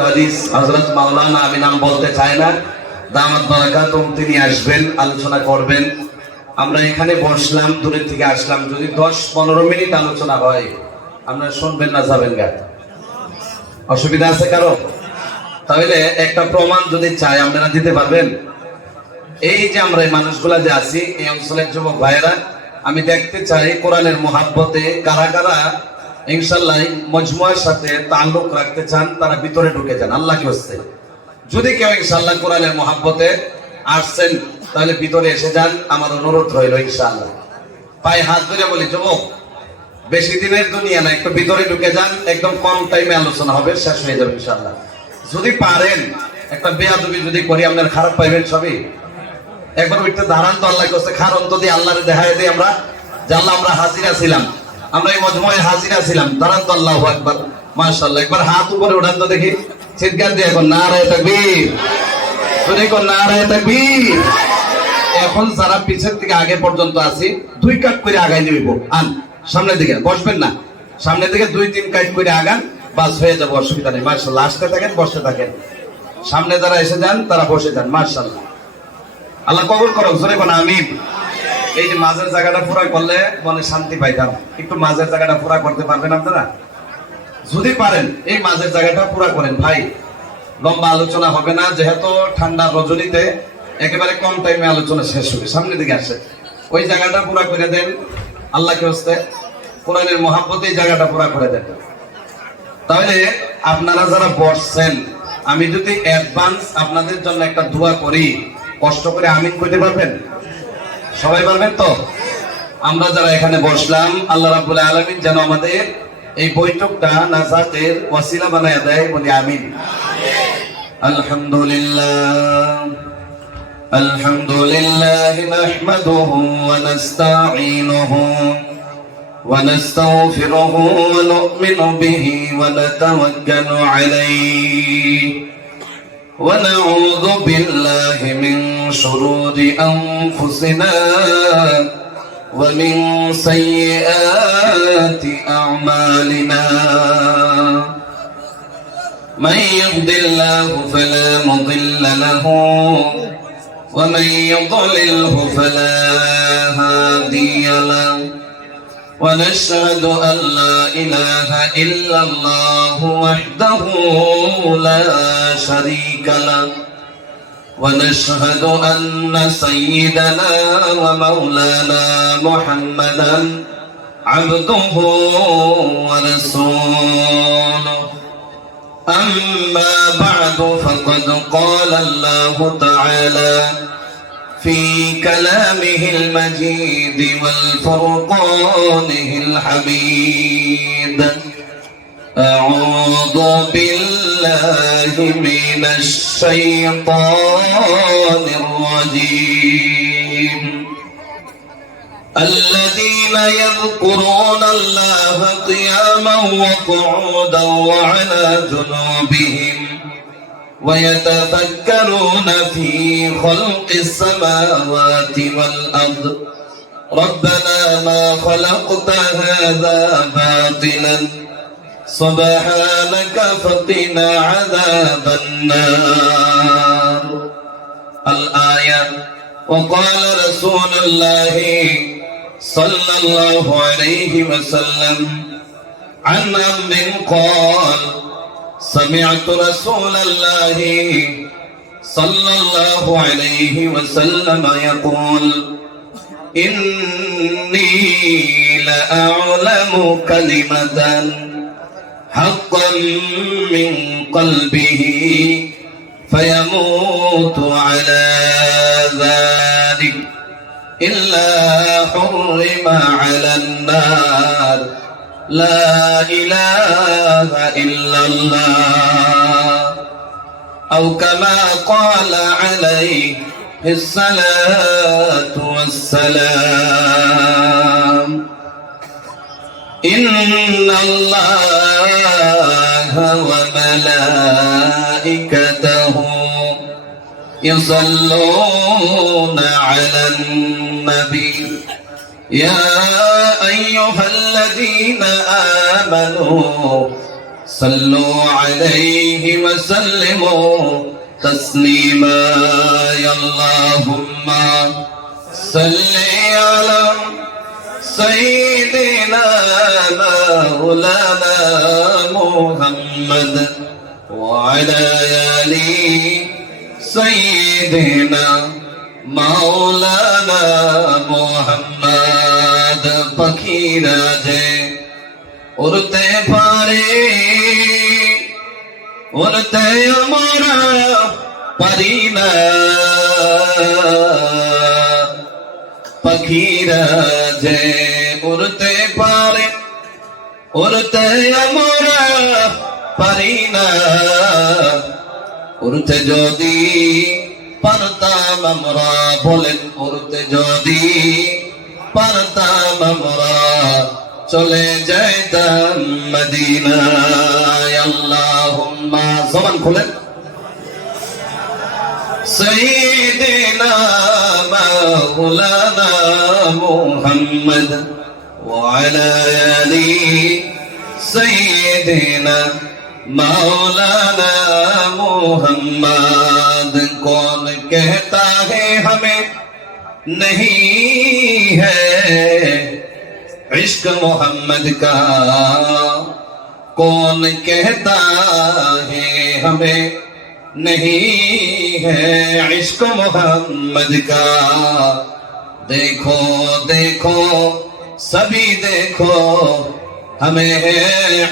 হাদিস হযরত মাওলানা, আমি নাম বলতে চাই না, দামাত বারাকাতুম, তিনি আসবেন, আলোচনা করবেন। আমরা এখানে বসলাম, দূরের থেকে আসলাম, যদি 10-15 মিনিট আলোচনা হয় আপনারা শুনবেন না যাবেন গা? অসুবিধা আছে কারো? তাহলে একটা প্রমাণ যদি চাই আপনারা দিতে পারবেন? এই যে আমরা এই মানুষগুলা যে আছি এই অঞ্চলের যুবক ভাইয়েরা, আমি দেখতে চাই কোরআনের মহাব্বতে কারা কারা ইনশাআল্লাহ মজমুয়ার সাথে তাল্লুক রাখতে চান, তারা ভিতরে ঢুকে যান। আল্লাহ কি হচ্ছে, যদি কেউ ইনশাআল্লাহ কোরআনের মহাব্বতে আসছেন তাহলে ভিতরে এসে যান, আমার অনুরোধ রইল ইনশাআল্লাহ। পায়ে হাত ধরে বলি, যুবক বেশি দিনের দুনিয়া না, একটু ভিতরে ঢুকে যান, একদম কম টাইমে আলোচনা হবে, শেষ হয়ে যাবে ইনশাআল্লাহ। যদি পারেন একটা বেয়াদবি যদি করি আপনার খারাপ পাইবেন সবই, একবার উঠতে দাঁড়ান তো, আল্লাহ কাছে খারণ তো দিয়ে আল্লাহরে দেখায় দিই আমরা যে আল্লাহ আমরা হাজিরা ছিলাম, আমরা এই মজমুয়ায় হাজিরা ছিলাম, দাঁড়ান তো, আল্লাহু আকবার, মাশাআল্লাহ। একবার হাত উপরে উঠান তো দেখি, চিৎকার দিয়ে এখন নারায়ে তাকবীর, শুনে কোন নারায়ে তাকবীর। এখন যারা পিছের থেকে আগে পর্যন্ত আছি 2 কাট করে আগাই নিব, আন সামনের দিকে বসবেন না, সামনের দিকে 2-3 কাট করে আগান, বাস হয়ে যাবে, অসুবিধা নেই। মাশাআল্লাহ, আসতে থাকেন, বসতে থাকেন, সামনে যারা এসে যান তারা বসে যান। মাশাআল্লাহ, আল্লাহ কবুল করুক, জোরে কোন আমিন। এই যে মাঝের জায়গাটা পুরা করলে মনে শান্তি পাইতাম, একটু মাঝের জায়গাটা পুরা করতে পারবেন আপনারা? যদি পারেন এই মাঝের জায়গাটা পুরা করেন ভাই, লম্বা আলোচনা হবে না, যেহেতু ঠান্ডা রজনীতে একেবারে কম টাইমে আলোচনা শেষ হবে। সামনের দিকে আসে, ওই জায়গাটা পুরা করে দেন, আল্লাহকে হস্তে কোরআনের মহাব্বতে এই জায়গাটা পুরা করে দেন। তাহলে আপনারা যারা বসছেন, আমি যদি অ্যাডভান্স আপনাদের জন্য একটা দোয়া করি, কষ্ট করে আমিন কইতে পারবেন? সবাই পারবেন তো? আমরা যারা এখানে বসলাম, আল্লাহ রাব্বুল আলামিন যেন আমাদের এই বৈঠকটা নাজাতের ওয়াসিলা বানায় দেয়, বলি আমিন। আলহামদুলিল্লাহ, আলহামদুলিল্লাহ নাহমাদুহু ওয়া নাস্তাঈনুহু ওয়া নাস্তাগফিরুহু ওয়া নু'মিনু বিহি ওয়া নাতাওয়াক্কালু আলাইহি ونعوذ بالله من شرور أنفسنا ومن سيئات أعمالنا من يهد الله فلا مضل له ومن يضلله فلا هادي له ونشهد أن لا إله إلا الله وحده لا شريك له ونشهد أن سيدنا ومولانا محمدا عبده ورسوله أما بعد فقد قال الله تعالى في كلامه المجيد والفرقانه الحميد أعوذ بالله من الشيطان الرجيم الذين يذكرون الله قياما وقعودا وعلى جنوبهم ويتفكرون في خلق السماوات والأرض ربنا ما خلقت هذا باطلا سبحانك فقنا عذاب النار الآية وقال رسول الله صلى الله عليه وسلم عن عمرو قال سمعت رسول الله صلى الله عليه وسلم يقول إني لأعلم كلمة حقا من قلبه فيموت على ذلك إلا حرم على النار لا إله إلا الله أو كما قال عليه الصلاة والسلام إن الله وملائكته يصلون على النبي يا أيها الذين آمنوا সাল্লু আলাইহি ওয়া সাল্লিমু তাসলিমা আল্লাহুম্মা সাল্লি আলা সাইয়্যিদিনা মাওলানা মুহাম্মদ ওয়া আলা আলি সাইয়্যিদিনা মাওলানা মুহাম্মদ। পাখিরা যে উড়তে পারে, উড়তে আমরা পারি না। পাখিরা যে উড়তে পারে, উড়তে আমরা পারি না। উড়তে যদি পারতাম আমরা, বলেন উড়তে যদি পারতাম আমরা, চলে যাইতাম মদিনায়। আল্লাহুম্মা, জবান খুলেন, সাইয়্যিদিনা মাওলানা মুহাম্মদ ওয়া আলা আলি সাইয়্যিদিনা मौलाना मोहम्मद। कौन कहता है हमें नहीं है इश्क मोहम्मद का, कौन कहता है हमें नहीं है इश्क मोहम्मद का। देखो देखो सभी देखो, हमें है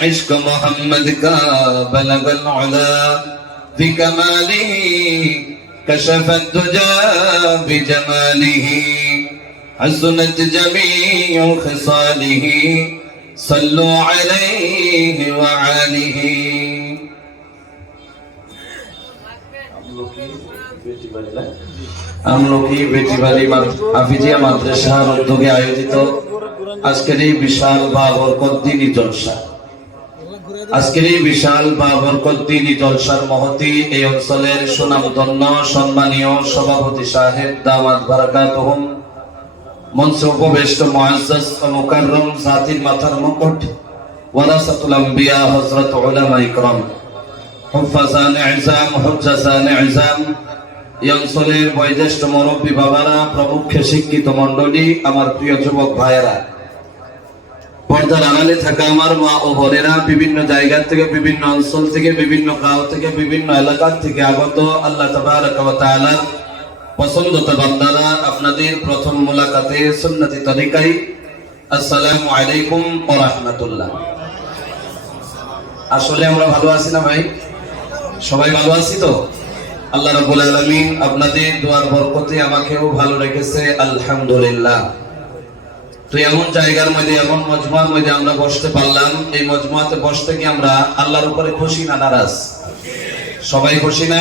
इश्क मोहम्मद का। बलगल उला बिकमालिही कशफत दुजा बिजमालिही, हसनत जमीउ खिसालिही, सल्लु अलैहि व आलिही। আমলকি বেটিবাড়ি হাফিজিয়া মাদ্রাসার উদ্যোগে আয়োজিত আজকের এই বিশাল বাবরকত দ্বীনি জলসা, আজকের এই বিশাল বাবরকত দ্বীনি জলসার মহতী এই অঞ্চলের সুনামধন্য সম্মানীয় সভাপতি সাহেব দামাত বারাকাতুহুম, মঞ্চে উপবিষ্ট মুআজ্জাজ ও মুকাররম জাতির মাথার মুকুট ওয়ারাসাতুল আম্বিয়া হযরত উলামা ইকরাম, হুফাজানে ইজাম, হুজ্জাজানে ইজাম, এই অঞ্চলের বয়োজ্যেষ্ঠ মুরব্বী বাবারা, প্রমুখ্য শিক্ষিত মণ্ডলী, আমার প্রিয় যুবক ভাইয়েরা, পর্দার আড়ালে থাকা আমার মা ও বোনেরা, বিভিন্ন জায়গা থেকে, বিভিন্ন অঞ্চল থেকে, বিভিন্ন গাঁও থেকে, বিভিন্ন এলাকা থেকে আগত আল্লাহ তাবারক ওয়া তাআলার পছন্দতা বান্দারা, আপনাদের প্রথম মুলাকাতে সুন্নতি তরিকায় আসসালামু আলাইকুম ওয়া রাহমাতুল্লাহ। আসলে আমরা ভালো আছি না ভাই? সবাই ভালো আছি তো? আল্লাহ রাব্বুল আলামিন আপনাদের দোয়ার বরকতে আমাকেও ভালো রেখেছে, আলহামদুলিল্লাহ। তো এমন জায়গার মধ্যে, এমন মজমার মধ্যে আমরা বসতে পারলাম। এই মজমাতে বসতে কি আমরা আল্লাহর উপরে খুশি না নারাজ? সবাই খুশি না?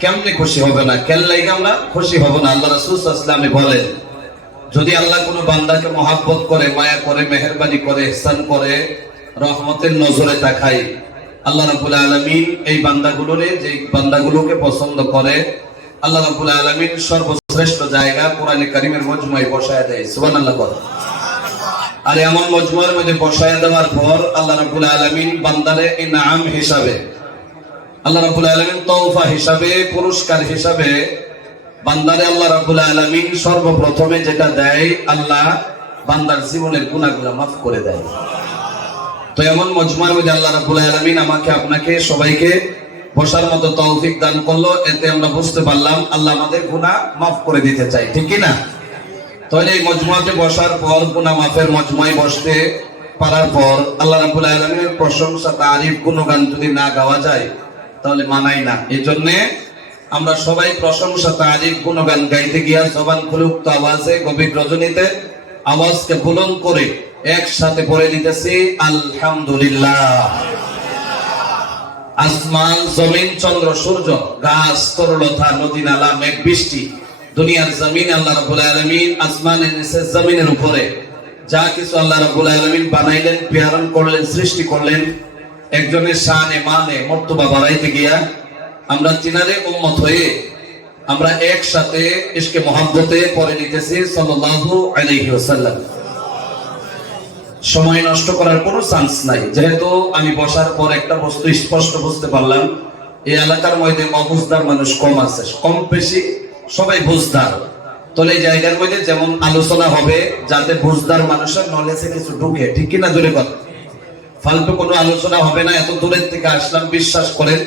কেমনে খুশি হবে না? কেন লাগে আমরা খুশি হব না? আল্লাহ রাসূল সাল্লাল্লাহু আলাইহি ওয়াসাল্লাম বলেন, যদি আল্লাহ কোনো বান্দাকে মহব্বত করে, মায়া করে, মেহেরবানি করে, ইহসান করে, রহমতের নজরে তাকায়, আল্লাহ রাব্বুল আলামিন এই বান্দাগুলোরে, যে বান্দাগুলোকে পছন্দ করে, আল্লাহ রাব্বুল আলামিন সর্বশ্রেষ্ঠ জায়গা কোরআনে কারীমের মজমায় বসায় দেয়। সুবহানাল্লাহ বলেন। আর এমন মজমার মধ্যে বসায় দেওয়ার পর আল্লাহ রাব্বুল আলামিন বান্দারে ইনাম হিসাবে, আল্লাহ রাব্বুল আলামিন তওফা হিসাবে, পুরস্কার হিসাবে বান্দারে আল্লাহ রাব্বুল আলামিন সর্বপ্রথমে যেটা দেয়, আল্লাহ বান্দার জীবনের গুনাহগুলো মাফ করে দেয়। তো এমন মজমার মধ্যে আল্লাহ রাব্বুল আলামিন আমাকে, আপনাকে, সবাইকে বসার মতো তৌফিক দান করলো। এতে আমরা বুঝতে পারলাম আল্লাহ আমাদের গুনাহ মাফ করে দিতে চাই, ঠিক কি না? তাহলে এই মজমাতে বসার পর, গুনাহ মাফের মজমায় বসতে পারার পর আল্লাহ রাব্বুল আলামিনের প্রশংসা, তারিফ, গুণগান যদি না গাওয়া যায় তাহলে মানাই না। এই জন্য আমরা সবাই প্রশংসা, তারিফ, গুণগান গাইতে গিয়া জবান খুলে উক্ত আওয়াজে গভীর রজনীতে আওয়াজকে বুলন্দ করে একসাথে পড়ে দিতেছি আলহামদুলিল্লাহ। আসমান, জমিন, চন্দ্র, সূর্য, গাছ, তরলতা, নদী, নালা, মেঘ, বৃষ্টি, দুনিয়ার জমিন আল্লাহ রাব্বুল আলামিন, আসমানের নিচে, জমিনের উপরে যা কিছু আল্লাহ রাব্বুল আলামিন বানাইলেন, প্রেরণ করলেন, সৃষ্টি করলেন, একজনের শানে, মানে, মর্তবা বাড়াইতে গিয়া আমরা তিনারে উম্মত হয়ে আমরা একসাথে ইশকে মুহাব্বতে পড়ে নিতেছি সাল্লাল্লাহু আলাইহি ওয়াসাল্লাম। সময় নষ্ট করার কোনো চান্স নাই। যেহেতু আমি বসার পর একটা বস্তু স্পষ্ট বুঝতে পারলাম, এই এলাকার মধ্যে অবুঝদার মানুষ কম আছে, কম বেশি সবাই বুঝদার। তাহলে এই জায়গার মধ্যে যেমন আলোচনা হবে যাতে বুঝদার মানুষের নলেজে কিছু ঢুকে, ঠিক কিনা দূরে কথা, ফালতু কোনো আলোচনা হবে না। এত দূরের থেকে আসলাম, বিশ্বাস করেন,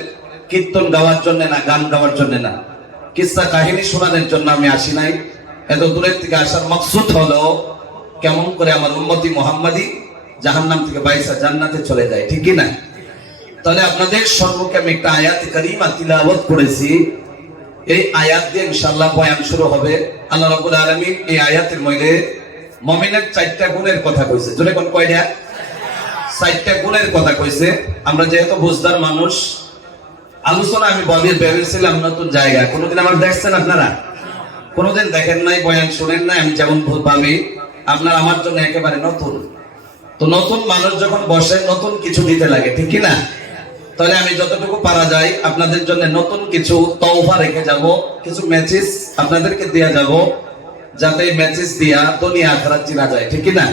কীর্তন গাওয়ার জন্য না, গান গাওয়ার জন্য না, কিসসা কাহিনী শোনানোর জন্য আমি আসি নাই। এত দূরের থেকে আসার মাকসুদ হলো কেমন করে আমার উম্মতি মুহাম্মাদি জাহান্নাম থেকে বাইসা জান্নাতে চলে যায়, ঠিক কি না? তাহলে আপনাদের সম্মুখে আমি একটা আয়াত কারীমা তিলাওয়াত করেছি। এই আয়াত দিয়ে ইনশাআল্লাহ বয়ান শুরু হবে। আল্লাহ রাব্বুল আলামিন এই আয়াতের মধ্যে মুমিনের 4টা গুণের কথা কইছে। জোরে কোন কয়টা? 4টা গুণের কথা কইছে। আমরা যেহেতু বুঝদার মানুষ, আলোচনা আমি ভেবেছিলাম নতুন জায়গা। কোনোদিন আমার দেখছেন আপনারা? কোনোদিন দেখেন নাই, বয়ান শুনেন নাই। আমি যেমন ভাবি আপনার আমার জন্য একেবারে নতুন। তো নতুন মানুষ যখন বসে নতুন কিছু দিতে লাগে, ঠিক কি না? তাহলে আমি যতটুকু পারা যায় আপনাদের জন্য নতুন কিছু তওফা রেখে যাব, কিছু মেসেজ আপনাদেরকে দেয়া যাব, যাতে এই মেসেজ দিয়া দুনিয়া আখিরাত চিনা যায়, ঠিক কি না?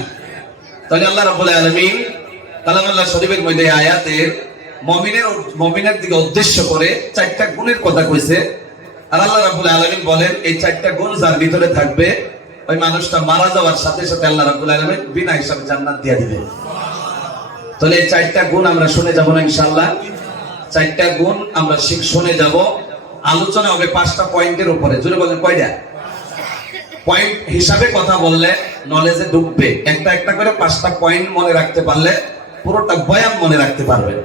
তাহলে আল্লাহ রাব্বুল আলামিন কালামুল্লাহ শরীফের মধ্যে আয়াতের মুমিনের দিকে উদ্দেশ্য করে 4টা গুণের কথা কইছে। আর আল্লাহ রাব্বুল আলামিন বলেন এই 4টা গুণ যার ভিতরে থাকবে ওই মানুষটা মারা যাওয়ার সাথে সাথে আল্লাহ রাব্বুল আলামিন বিনা হিসাবে জান্নাত দিয়ে দিবে। তাহলে এই 4টা গুণ আমরা শুনে যাব না ইনশাআল্লাহ? 4টা গুণ আমরা শুনে যাব। আলোচনা হবে 5টা পয়েন্টের উপরে। জোরে বলেন কয়টা? পয়েন্ট হিসাবে কথা বললে নলেজে ঢুকবে। একটা একটা করে 5টা পয়েন্ট মনে রাখতে পারলে পুরোটা বয়ান মনে রাখতে পারবেন।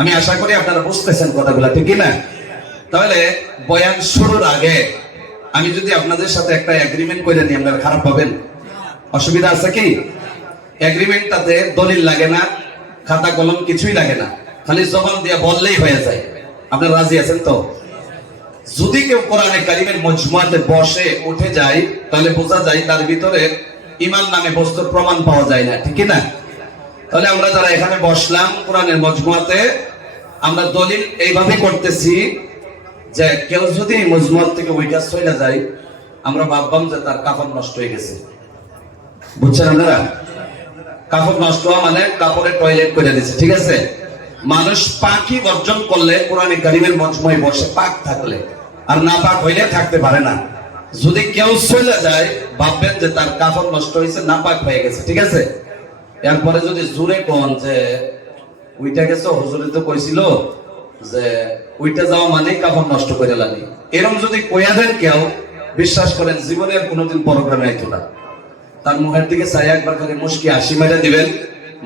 আমি আশা করি আপনারা বুঝতেছেন কথাগুলো, ঠিক কি না? তাহলে বয়ান শুরুর আগে আমি যদি আপনাদের সাথে একটা এগ্রিমেন্ট করে নিই, আপনারা খারাপ পাবেন? অসুবিধা আছে কি? এগ্রিমেন্টটাতে দলিল লাগে না, খাতা কলম কিছুই লাগে না, খালি জবান দিয়ে বললেই হয়ে যায়। আপনারা রাজি আছেন তো? যদি কেউ কোরআনে কারিমের মজমুয়াতে বসে উঠে যায় তাহলে বোঝা যায় তার ভিতরে ঈমান নামে বস্তুর প্রমাণ পাওয়া যায় না, ঠিক কি না? তাহলে আমরা যারা এখানে বসলাম কোরআনের মজমুয়াতে, আমরা দলিল এইভাবে করতেছি যে কেউ যদি মজমুয়াত থেকে ওইটা চলে যায়, আমরা ভাববাম যে তার কাফন নষ্ট হয়ে গেছে। বুঝছেন আপনারা? কাপড় নষ্ট হওয়া মানে কাপড়ে টয়লেট করে দিচ্ছে, ঠিক আছে? মানুষ পাকি বর্জন করলে কোরআনে কারিমের মজমুয়ায় বসে পাক থাকলে, আর না পাক হইলে থাকতে পারে না। যদি কেউ চলে যায় ভাববেন যে তার কাপড় নষ্ট হয়েছে, না পাক হয়ে গেছে, ঠিক আছে? এরপরে যদি জোরে কোন যে ওইটা গেছে, হুজুরে তো কইছিল যে ওইটা যাওয়া মানে কাপড় নষ্ট করে লাগে, এরকম যদি কইয়া দেন কেউ, বিশ্বাস করেন জীবনে আর কোনোদিন প্রোগ্রামে আইতো না। তার মুখের দিকে চাই একবার করে মুশকি হাসি মেরে দিবেন,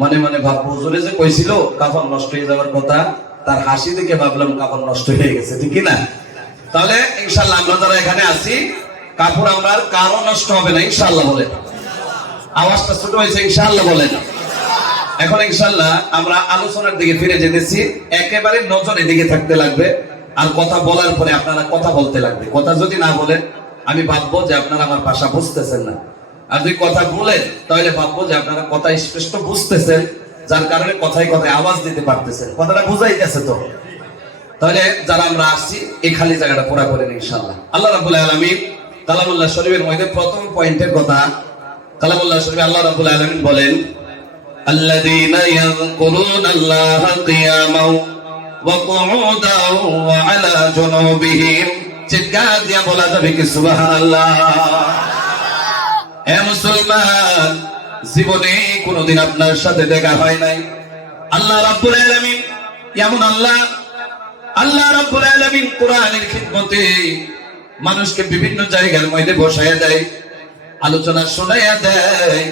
মনে মনে ভাববো হুজুরে যে কইছিল কাপড় নষ্ট হয়ে যাওয়ার কথা, তার হাসি দেখে ভাবলাম কাপড় নষ্ট হয়ে গেছে, ঠিক না? তাহলে ইনশাআল্লাহ আমরা যারা এখানে আছি কাপড় আমরা কারো নষ্ট হবে না, ইনশাআল্লাহ বলেন। আওয়াজটা ছোট হয়েছে, ইনশাআল্লাহ বলেন। এখন ইনশাআল্লাহ আমরা আলোচনার দিকে ফিরে যেতেছি। একেবারে নজর এদিকে থাকতে লাগবে, আর কথা বলার পরে আপনারা কথা বলতে লাগবে। কথা যদি না বলেন আমি ভাববো যে আপনারা আমার ভাষা বুঝতেছেন না, আর যদি কথা বলেন তাহলে ভাববো যে আপনারা কথা স্পষ্ট বুঝতেছেন, যার কারণে কথায় কথায় আওয়াজ দিতে পারতেছেন। কথাটা বুঝাই গেছে তো? তাহলে যারা আমরা আসছি এই খালি জায়গাটা পুরা করেন ইনশাআল্লাহ। আল্লাহ রাব্বুল আলামিন কালামুল্লাহ শরীফের মধ্যে প্রথম পয়েন্টের কথা, কালামুল্লাহ শরীফে আল্লাহ রাব্বুল আলামিন বলেন আল্লাযীনা ইয়াযকুরুনাল্লাহা কিয়ামান ওয়া কুউদান ওয়া আলা জুনুবিহিম। চিৎকার দিয়ে বলা যাবে কি সুবহানাল্লাহ? হে মুসলমান, জীবনে কোনোদিন আপনার সাথে দেখা হয় নাই। আল্লাহ রাব্বুল আলামিন এমন আল্লাহ রাব্বুল আলামিন কোরআনের খিদমতে মানুষকে বিভিন্ন জায়গার মধ্যে বসায়া দেয়, আলোচনা শোনায়া দেয়,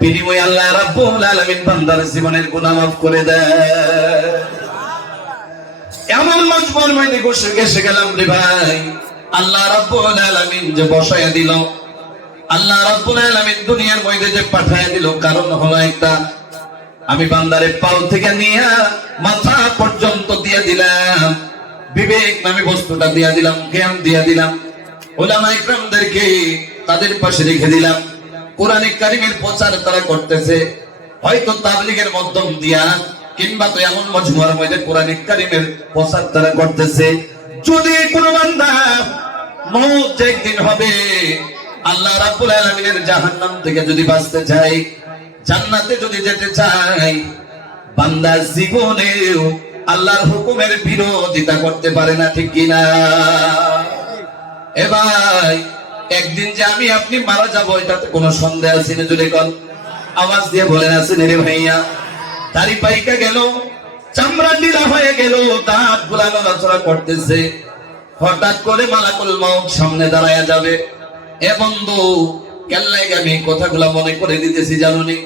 বিনিময়ে আল্লাহ রাব্বুল আলামিন বান্দার জীবনের গুনাহ মাফ করে দেয়। এমন মজবুর মধ্যে গেছে গেলাম রে ভাই, আল্লাহ রাব্বুল আলামিন যে বসায়া দিল, আল্লাহ রাব্বুল আলামিন দুনিয়ার মধ্যে যে পাঠায় দিল, কারণ হলো একটা, আমি বান্দারে পাও থেকে নিয়ে মাথা পর্যন্ত দিয়ে দিলাম, বিবেক নামে বস্তুটা দিয়ে দিলাম, জ্ঞান দিয়ে দিলাম, উলামা ইকরামদেরকে তাদের পাশে রেখে দিলাম। কোরআনে কারিমের প্রচার তারা করতেছে, হয়তো তাবলীগের মাধ্যম দিয়া, কিংবা তো এমন মজমুয়ার মধ্যে কোরআনে কারিমের প্রচার তারা করতেছে। যদি কোনো বান্দা মওত একদিন হবে, আল্লাহ রাব্বুল আলামিনের জাহান্নাম থেকে যদি বাঁচতে চায়, জান্নাতে যদি যেতে চাই, বান্দা জীবনেও আল্লাহর হুকুমের বিরোধিতা করতে পারে না, ঠিক কিনা? এ ভাই, একদিন যে আমি আপনি মারা যাবো এটাতে কোনো সন্দেহ আছে না? যদি কোন আওয়াজ দিয়ে বলেন আছে রে ভাইয়া। দাড়ি পাইকা গেল, চামড়া ঢিলা হয়ে গেল, দাঁত গুলা নড়াচড়া করতেছে, হঠাৎ করে মালাকুল মউত সামনে দাঁড়ায়া যাবে। এ বন্ধু, কেল্লাই আমি কথাগুলা মনে করে দিতেছি, জানুনি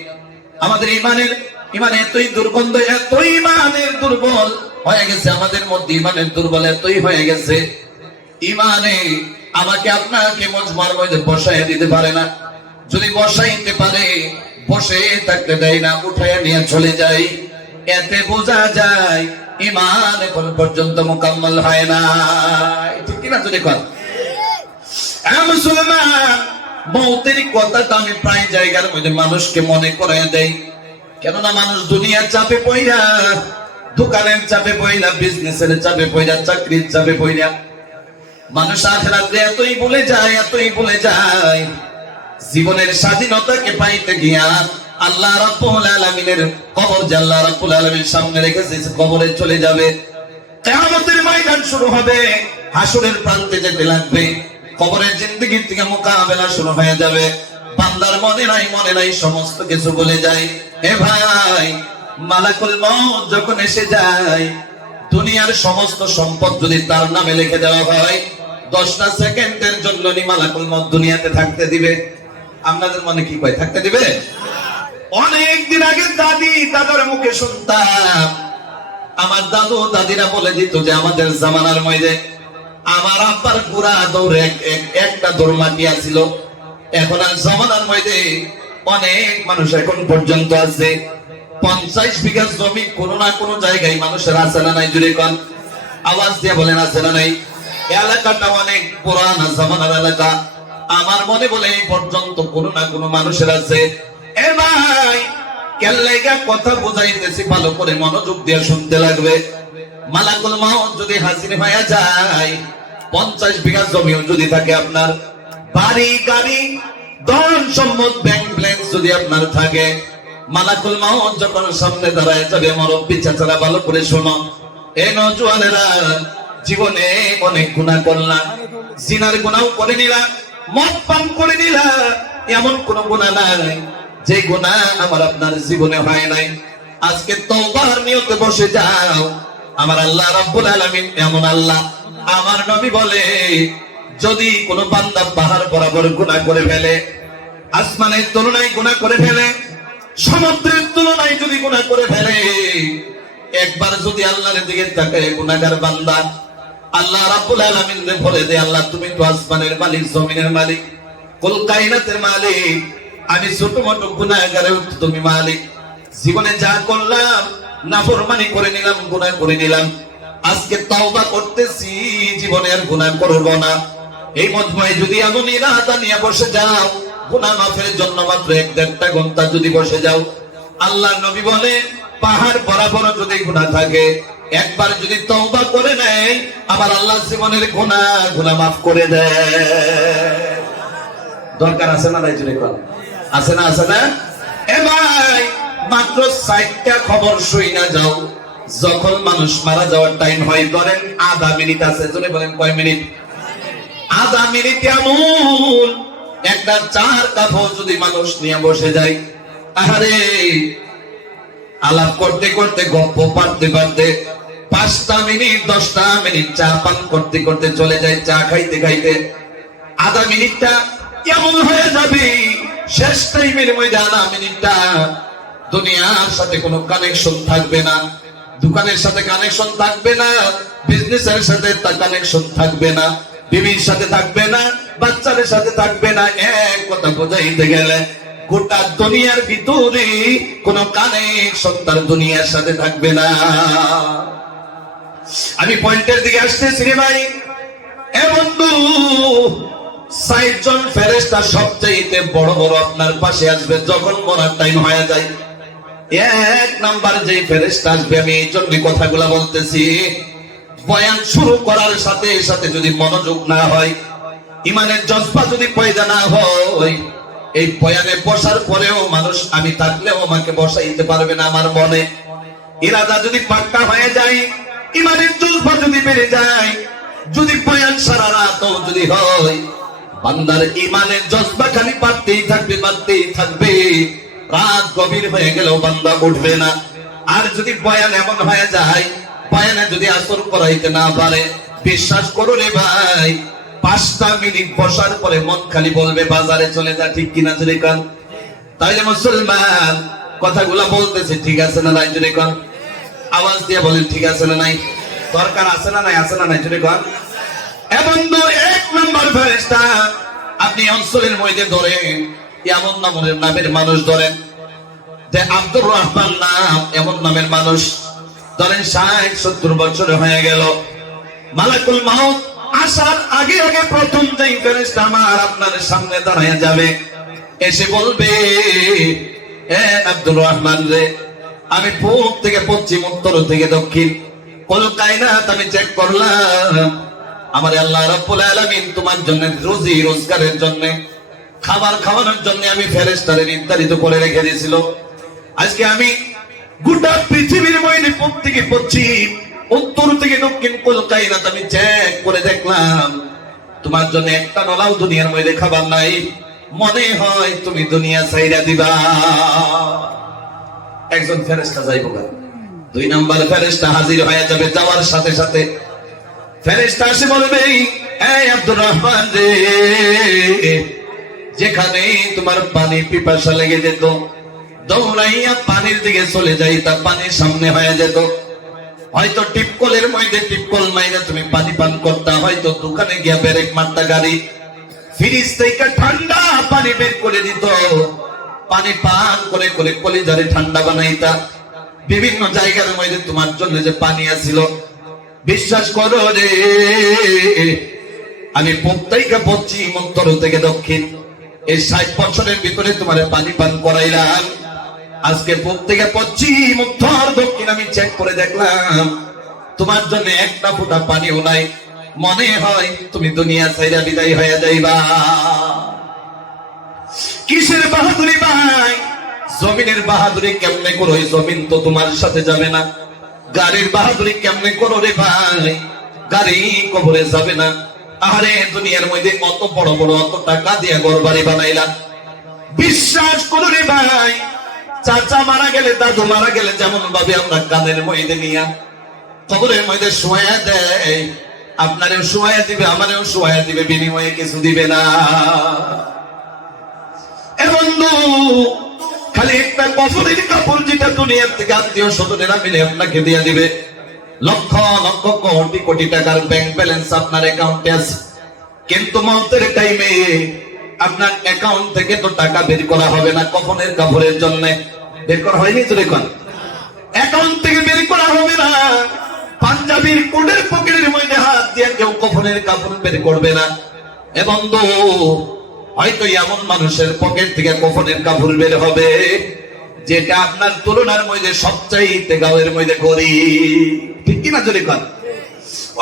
আমাদের ইমান এতই দুর্গন্ধ, এতই ইমানের দুর্বল হয়ে গেছে, আমাদের মধ্যে ইমানের দুর্বল এতই হয়ে গেছে, ইমানে আমাকে আপনাকে মজমার মধ্যে বসাইয়া দিতে পারে না। যদি বসাইতে পারে, বসে থাকতে দেয় না, উঠাইয়া নিয়ে চলে যায়। এতে বোঝা যায় ইমান এখন পর্যন্ত মোকাম্মল হয় না, ঠিক কিনা? যদি মুসলমান, মৌতের কথাটা আমি প্রায় জায়গার মধ্যে মানুষকে মনে করাই দেই, কেননা মানুষ দুনিয়ার চাপে পইরা, দোকানের চাপে পইরা, বিজনেসের চাপে পইরা, চাকরির চাপে পইরা মানুষ আখিরাতে এতই ভুলে যায়, এতই ভুলে যায়, জীবনের স্বাধীনতাকে পাইতে গিয়া আল্লাহ রাব্বুল আলামিনের কবর যে আল্লাহ রাব্বুল আলামিন সামনে রেখেছে, কবরে চলে যাবে। কিয়ামতের ময়দান শুরু হবে, হাসরের প্রান্তে যেতে লাগবে, কবরের জিন্দেগি থেকে মোকাবেলা শুরু হয়ে যাবে। বান্দার মনে নাই সমস্ত কিছু বলে যায়। এ ভাই, মালাকুল মউত যখন এসে যায়, দুনিয়ার সমস্ত সম্পদ যদি তার নামে লিখে দেওয়া হয়, 10টা সেকেন্ডের জন্য মালাকুল মউত দুনিয়াতে থাকতে দিবে? আপনাদের মনে কি কয়, থাকতে দিবে? অনেক দিন আগে দাদি দাদার মুখে শুনতাম, আমার দাদু দাদিরা বলে দিত যে আমাদের জামানার মধ্যে আমার আব্বার পুরা দৌড়ে একটা দৌড় মাটি আছিল। এখন আর জামানার মধ্যে অনেক মানুষ এখন পর্যন্ত আছে, 50 বিঘা জমি কোনো না কোনো জায়গায় মানুষের আছে না নাই? জুড়ে কোন আওয়াজ দিয়ে বলেন, আছে না নাই? এলাকাটা অনেক পুরানা জামানার এলাকা, আমার মনে বলে এই পর্যন্ত কোনো না কোনো মানুষের আছে। এ ভাই, কেল্লাইগা কথা বুঝাইতেছি, ভালো করে মনোযোগ দিয়ে শুনতে লাগবে। মালাকুল মউত যদি হাজির হয়ে যায়, 50 বিঘা জমিও যদি থাকে আপনার, বাড়ি গাড়ি ধন সম্পদ ব্যাংক ব্যালেন্স যদি আপনার থাকে, মালাকুল মউত যখন সামনে দাঁড়ায় যাবে, মুরব্বি চাচারা ভালো করে শোনো, এ নওজোয়ানেরা, জীবনে অনেক গুনাহ করলাম, জিনার গুনাহও করে নিলাম, মদ পান করে নিলাম, এমন কোন গুনাহ নাই যে গুনাহ আমার আপনার জীবনে হয় নাই। আজকে তওবার নিয়তে বসে যাও। আমার আল্লাহ রাব্বুল আলামিন এমন আল্লাহ, আমার নবী বলে, যদি কোন বান্দা পাহাড় বরাবর গুনাহ করে ফেলে, আসমানের তুলনায় গুনাহ করে ফেলে, সমুদ্রের তুলনায় যদি গুনাহ করে ফেলে, একবার যদি আল্লাহর দিকে তাকায় গুনাহগার বান্দা, আল্লাহ রাব্বুল আলামিন বলে দে, আল্লাহ তুমি তো আসমানের মালিক, জমিনের মালিক, কুল কায়নাতের মালিক, আমি ছোট মোটো গুনাহগারের তুমি মালিক। জীবনে যা করলাম, নাফরমানি করে নিলাম, গুনাহ করে নিলাম, আজকে তওবা করতেছি, জীবনে আর গুনাহ করব না। এই মজমায় যদি এমন ইরাদা নিয়ে বসে যাও, গুনাহ মাফের জন্য মাত্র 1-1.5 ঘন্টা যদি বসে যাও, আল্লাহর নবী বলে, পাহাড় বরাবর যদি গুনাহ থাকে, একবার যদি তওবা করে নেয়, আমার আল্লাহ জীবনের গুনাহগুলো মাফ করে দেয়। দরকার আছে না নাই? জুড়ে কোন আছে না? আছে না? এ ভাই, মাত্র 4টা খবর শুই না যাও, যখন মানুষ মারা যাওয়ার টাইম হয়, ধরেন আধা মিনিট আছে, জুড়ে বলেন কয় মিনিট? আধা মিনিট এমন একটা 4 কাপড় যদি মানুষ নিয়ে বসে যায়, আহারে, আলাপ করতে করতে, গপ্প পারতে পারতে 5টা মিনিট 10টা মিনিট চা পান করতে করতে চলে যায়, চা খাইতে খাইতে আধা মিনিটটা এমন হয়ে যাবে, শেষ টাইমের মধ্যে আধা মিনিটটা দুনিয়ার সাথে কোনো কানেকশন থাকবে না, দোকানের সাথে কানেকশন থাকবে না, বিজনেসের সাথে কানেকশন থাকবে না, বিবির সাথে থাকবে না, বাচ্চাদের সাথে থাকবে না। এক কথা বোঝাইতে গেলে গোটা দুনিয়ার ভিতরে কোন কানেকশন তার দুনিয়ার সাথে থাকবে না। আমি পয়েন্টের দিকে আসতেছি রে ভাই। এ বন্ধু, 60 জন ফেরেশতা সবচেয়ে বড় বড় আপনার পাশে আসবে যখন মরার টাইম হয়ে যায়। 1 নাম্বার যে ফেরেশতা আসবে, আমি এই জন্য কথাগুলা বলতেছি, বয়ান শুরু করার সাথে সাথে যদি মনোযোগ না হয়, ইমানের জজবা যদি পয়দা না হয়, এই বয়ানে বসার পরেও মানুষ আমি থাকলেও আমাকে বসাইতে পারবে না আমার মনে। ইরাদা যদি পাক্কা হয়ে যায়, ইমানের জজ্বা যদি বেড়ে যায়, যদি বয়ান সারা রাতও যদি হয়, বান্দার ইমানের জজ্বা খালি বাড়তেই থাকবে, বাড়তেই থাকবে, রাত গভীর হয়ে গেলেও বান্দা উঠবে না। আর যদি বয়ান এমন হয়ে যায়, বয়ানে যদি আসর করাইতে না পারে, বিশ্বাস করো রে ভাই, 5টা মিনিট বসার পরে মন খালি বলবে বাজারে চলে যা। ঠিক কিনা জোরে কান? তাইলে মুসলমান কথাগুলা বলতেছে ঠিক আছে না নাই জোরে কান? আওয়াজ দিয়ে বলেন ঠিক আছে না নাই? দরকার আছে না নাই? আছে না নাই জোরে কান? এবং 1 নম্বর ফেরেশতা আপনি অঞ্চলের মধ্যে ধরেন, এমন নামের মানুষ ধরেন যে আব্দুর রহমান নাম, এমন নামের মানুষ ধরেন 60-70 বছর হয়ে গেল, মালাকুল মাউত আসার আগে আগে প্রথম যেই ফেরেশতা আমার আপনার সামনে দাঁড়ায় যাবে, এসে বলবে এ আব্দুর রহমান রে, আমি পূব থেকে পশ্চিম, উত্তর থেকে দক্ষিণ কোন কায়নাত আমি চেক করলাম, আমার আল্লাহ রাব্বুল আলামিন তোমার জন্য রুজি রোজগারের জন্য, খাবার খাওয়ানোর জন্য আমি ফেরেশতারে নির্ধারিত করে রেখে দিয়েছিল। আজকে আমি গোটা পৃথিবীর মধ্যে পূব থেকে পশ্চিম, উত্তর থেকে দক্ষিণ কোন কায়নাত আমি চেক করে দেখলাম, তোমার জন্য একটা নলাও দুনিয়ার মধ্যে খাবার নাই, মনে হয় তুমি দুনিয়া ছাইরা দিবা। একজন ফেরেশতা যাইব গা, 2 নম্বর ফেরেশতা হাজির হয়ে যাবে। যাওয়ার সাথে সাথে ফেরেশতা এসে বলবে এই আব্দুর রহমান রে, যেখানে তোমার পানি পিপাসা লেগে যেত, দৌড়াইয়া পানির দিকে চলে যাইতা, পানির সামনে হয়ে যেত, হয়তো টিপকলের মধ্যে টিপকল মাইরা তুমি পানি পান করতা, হয়তো দোকানে গিয়া ব্রেক মারতা, গাড়ি ফ্রিজ থেকে ঠান্ডা পানি বের করে দিত, পানি পান করে করে কলিজারে ঠান্ডা বানাইতা, বিভিন্ন জায়গার মধ্যে তোমার জন্য যে পানি আছিল, বিশ্বাস করো রে, আমি প্রত্যেকটা পশ্চিম, উত্তর থেকে দক্ষিণ এই 60 বছরের ভিতরে তোমার পানি পান করাইলাম, আজকে প্রত্যেকে পশ্চিম, উত্তর, দক্ষিণ আমি চেক করে দেখলাম, তোমার জন্য একটা ফোঁটা পানিও নাই, মনে হয় তুমি দুনিয়া ছাইরা বিদায় হয়ে যাইবা। কিসের বাহাদুরি ভাই? জমিনের বাহাদুরি কেমনে করো? জমিন তো তোমার সাথে যাবে না। গাড়ির বাহাদুরি কেমনে করো রে ভাই? গাড়ি কবরে যাবে না। আরে দুনিয়ার মধ্যে অত বড় বড় অত টাকা দিয়ে ঘর বাড়ি বানাইলা, বিশ্বাস করো রে ভাই, চাচা মারা গেলে, দাদু মারা গেলে যেমন ভাবে আমরা কানের মধ্যে নিয়া কবরের মধ্যে শোয়া দেয়, আপনারেও শোয়া দিবে, আমারেও শোয়া দিবে, বিনিময়ে কিছু দিবে না। এ বন্ধু, খালি একটা কফনের কাপড় যেটা দুনিয়ার থেকে আত্মীয় স্বজনেরা মিলে আপনাকে দিয়ে দিবে, লক্ষ লক্ষ কোটি কোটি টাকার ব্যাংক ব্যালেন্স আপনার অ্যাকাউন্টে আছে, কিন্তু মৌতের টাইমে আপনার অ্যাকাউন্ট থেকে তো টাকা বের করা হবে না কফনের কাপড়ের জন্য। বের করা হয়নি তো? দেখুন, অ্যাকাউন্ট থেকে বের করা হবে না, পাঞ্জাবির কোটের পকেটের মধ্যে হাত দিয়ে কেউ কফনের কাপড় বের করবে না। এ বন্ধু, হয়তো এমন মানুষের পকেট থেকে কফনের কাপড় বের হবে যেটা আপনার তুলনার মধ্যে সবচাইতে গাঁয়ের মধ্যে করি, ঠিক কিনা জোরে কর?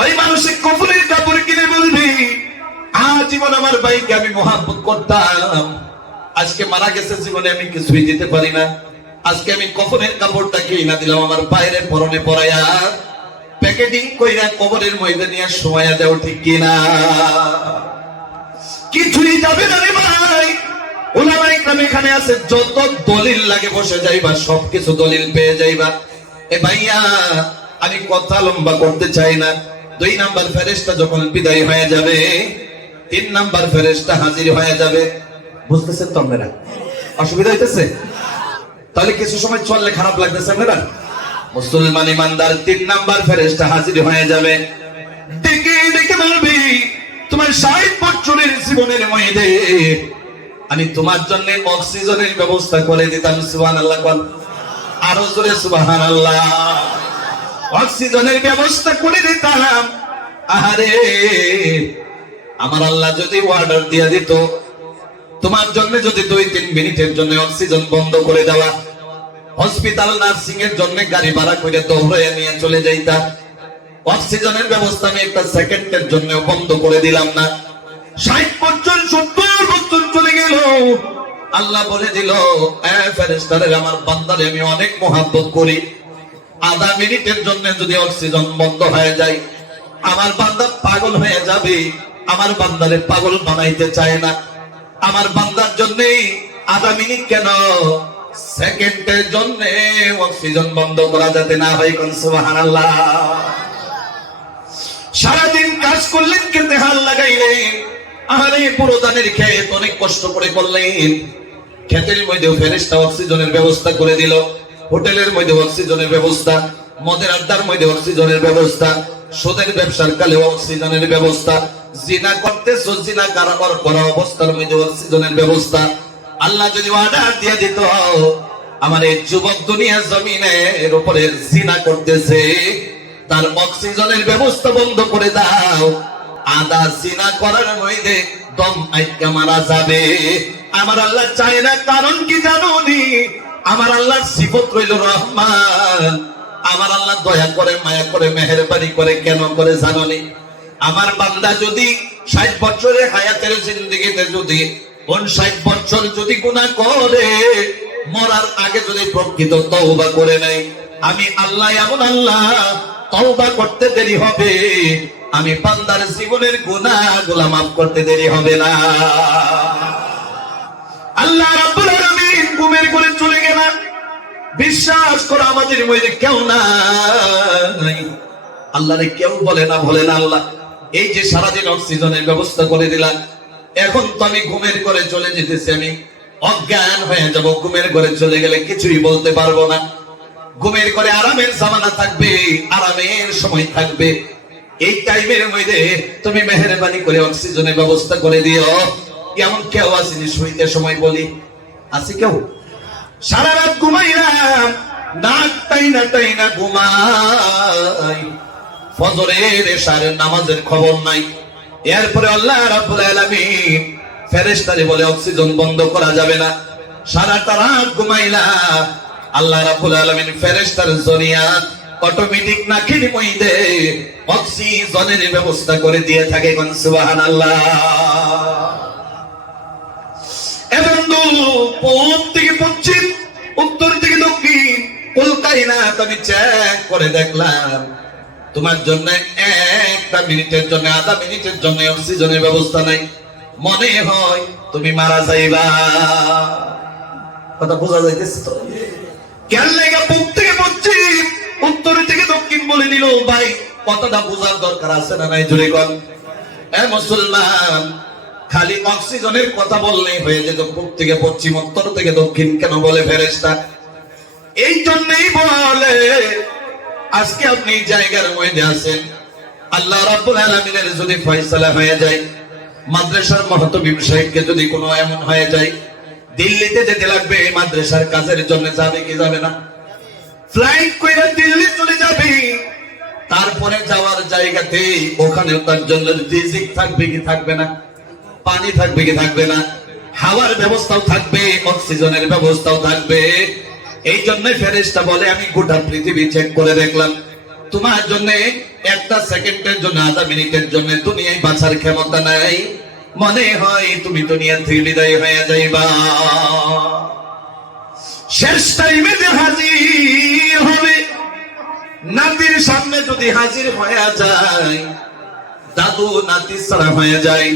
ওই মানুষের কফনের কাপড় কিনে বলবি আজীবন আমার ভাইকে আমি মহব্বত করতাম, আজকে মারা গেছে, জীবনে আমি কিছুই দিতে পারি না, আজকে আমি কফনের কাপড়টা কিনা দিলাম আমার বাইরে পরনে পরাইয়া, প্যাকেটিং কইরা কবরের মধ্যে নিয়ে শোয়া দেও, ঠিক কিনা? কিছুই যাবে না রে ভাই। ওলামায়ে কেরাম এখানে আছে, যত দলিল লাগে বসে যাইবা, সবকিছু দলিল পেয়ে যাইবা। এ ভাইয়া, আমি কথা লম্বা করতে চাই না। 2 নাম্বার ফেরেশতা যখন বিদায় হয়ে যাবে, 3 নাম্বার ফেরেশতা হাজির হয়ে যাবে। বুঝতেছেন তো আপনারা? অসুবিধা হইতেছে? তাহলে কিছু সময় চললে খারাপ লাগতেছে আপনারা? মুসলমান ইমানদার 3 নাম্বার ফেরেশতা হাজির হয়ে যাবে, ডেকে ডেকে বলবি তোমার 60 বছরের জীবনের মধ্যে আমি তোমার জন্য অক্সিজেনের ব্যবস্থা করে দিতাম। সুবহানাল্লাহ কোন? আরো জোরে সুবহানাল্লাহ। অক্সিজেনের ব্যবস্থা করে দিতাম। আরে আমার আল্লাহ যদি অর্ডার দিয়ে দিত, তোমার জন্য যদি 2-3 মিনিটের জন্য অক্সিজেন বন্ধ করে দেওয়া, হসপিটাল নার্সিং এর জন্য গাড়ি ভাড়া করে দৌড়ে নিয়ে চলে যাইতা, অক্সিজেনের ব্যবস্থা আমি একটা সেকেন্ডের জন্য বন্ধ করে দিলাম না। 60 বছর 70 বছর চলে গেল, আল্লাহ বলে দিল, ফেরেশতারা, আমার বান্দারে আমি অনেক মহব্বত করি। আধা মিনিটের জন্য যদি অক্সিজেন বন্ধ হয়ে যায়, আমার বান্দা পাগল হয়ে যাবে। আমার বান্দারে পাগল বানাইতে চায় না। আমার বান্দার জন্য আধা মিনিট কেন, সেকেন্ডের জন্য অক্সিজেন বন্ধ করা যাতে না হয়। কোন সুবহানাল্লাহ। সারাদিন কাজ করলেন, খেতে হাল লাগাইলেন, আরে পুরো দানের ক্ষেত অনেক কষ্ট করে করলেন। ক্ষেতের মধ্যে ফেরেশতা অক্সিজেনের ব্যবস্থা করে দিল, হোটেলের মধ্যে অক্সিজেনের ব্যবস্থা, মদের আড্ডার মধ্যে অক্সিজেনের ব্যবস্থা, সুদের ব্যবসার কালে অক্সিজেনের ব্যবস্থা, জিনা করতেছো, জিনা কারবার করা অবস্থার মধ্যে অক্সিজেনের ব্যবস্থা। আল্লাহ যদি অর্ডার দিয়ে দিত, আমার এই যুবক দুনিয়া জমিনের উপরে জিনা করতেছে, তার অক্সিজেনের ব্যবস্থা বন্ধ করে দাও, আদা জিনা করার মধ্যে দম আইকা মারা যাবে। আমার আল্লাহ চায় না, কারণ কি জানো নি? আমার আল্লাহর সিফত রইল রহমান। আমার আল্লাহ দয়া করে, মায়া করে, মেহেরবানি করে। কেন করে জানো নি? আমার বান্দা যদি 60 বছরের হায়াতের জিন্দেগিতে যদি 59 বছর যদি গুনাহ করে, মরার আগে যদি প্রকৃত তওবা করে নেয়, আমি আল্লাহ এমন আল্লাহ, তওবা করতে দেরি হবে, আমি বান্দার জীবনের গুনাহগুলো মাফ করতে দেরি হবে না। আল্লাহ রাব্বুল আলামিন ঘুমের ঘরে চলে গেল। বিশ্বাস করো, আমাদের মধ্যে কেউ নাই, আল্লাহরে কেউ বলে না, বলে না আল্লাহ এই যে সারাদিন অক্সিজেনের ব্যবস্থা করে দিলাম, এখন তো আমি ঘুমের ঘরে চলে যেতেছি, আমি অজ্ঞান হয়ে যাব। ঘুমের ঘরে চলে গেলে কিছুই বলতে পারবো না। ঘুমের ঘরে আরামের জামানা থাকবে, আরামের সময় থাকবে। এই টাইমের মধ্যে তুমি মেহেরবানি করে অক্সিজেনের ব্যবস্থা করে দিও। এমন কেউ আসেনি শুইতে সময় বলি? আছে কেউ? সারা রাত ঘুমাইলাম, নাক টাইনা টাইনা ঘুমাই, ফজরের এশারের নামাজের খবর নাই। এরপরে আল্লাহ রাব্বুল আলামিন ফেরেশতারে বলে অক্সিজেন বন্ধ করা যাবে না। সারাটা রাত ঘুমাইলাম, আল্লাহ রাব্বুল আলামিন ফেরেশতার জরিয়া অটোমেটিক নাকের মধ্যে অক্সিজেনের ব্যবস্থা করে দিয়ে থাকে। কোন সুবহানাল্লাহ। পূব থেকে পশ্চিম, উত্তর থেকে দক্ষিণ, কলকাইনাত আমি চেক করে দেখলাম, তোমার জন্য একটা মিনিটের জন্য, আধা মিনিটের জন্য অক্সিজেনের ব্যবস্থা নাই। মনে হয় তুমি মারা যাইবা। কথা বোঝা যাইতেছে তো? কেন লাগা পূব থেকে পশ্চিম, উত্তর থেকে দক্ষিণ বলে দিল? ভাই কথাটা বোঝার দরকার আছে না নাই? জোরে কর। মুসলমান, খালি অক্সিজেনের কথা বললেই হয়ে যেত, পূব থেকে পশ্চিম, উত্তর থেকে দক্ষিণ কেন বলে ফেরেশতা? এই জন্যই বলে, আজকে আপনি জায়গার মধ্যে আছেন, আল্লাহ রাব্বুল আলামিনের যদি ফয়সালা হয়ে যায়, মাদ্রাসার মুহতামিম সাহেবকে যদি কোনো এমন হয়ে যায়, দিল্লিতে যেতে লাগবে এই মাদ্রাসার কাজের জন্য, যাবে কি যাবে না? ফ্লাইট কইরা দিল্লি চলে যাবে। তারপরে যাওয়ার জায়গাতে ওখানে তার জন্য রিজিক থাকবে কি থাকবে না? পানি থাকবে কি থাকবে না? হাওয়ার ব্যবস্থাও থাকবে, অক্সিজেনের ব্যবস্থাও থাকবে। এই জন্য ফেরেশতা বলে, আমি গোটা পৃথিবী চেক করে দেখলাম, তোমার জন্য একটা সেকেন্ডের জন্য, আধা মিনিটের জন্য দুনিয়ায় বাঁচার ক্ষমতা নাই। মনে হয় তুমি দুনিয়া থেকে বিদায় হয়ে যাইবা। শেষ টাইমে যে হাজির হবে, নাতির সামনে যদি হাজির হয়ে যায়, দাদু নাতি ছাড়া হয়ে যায়,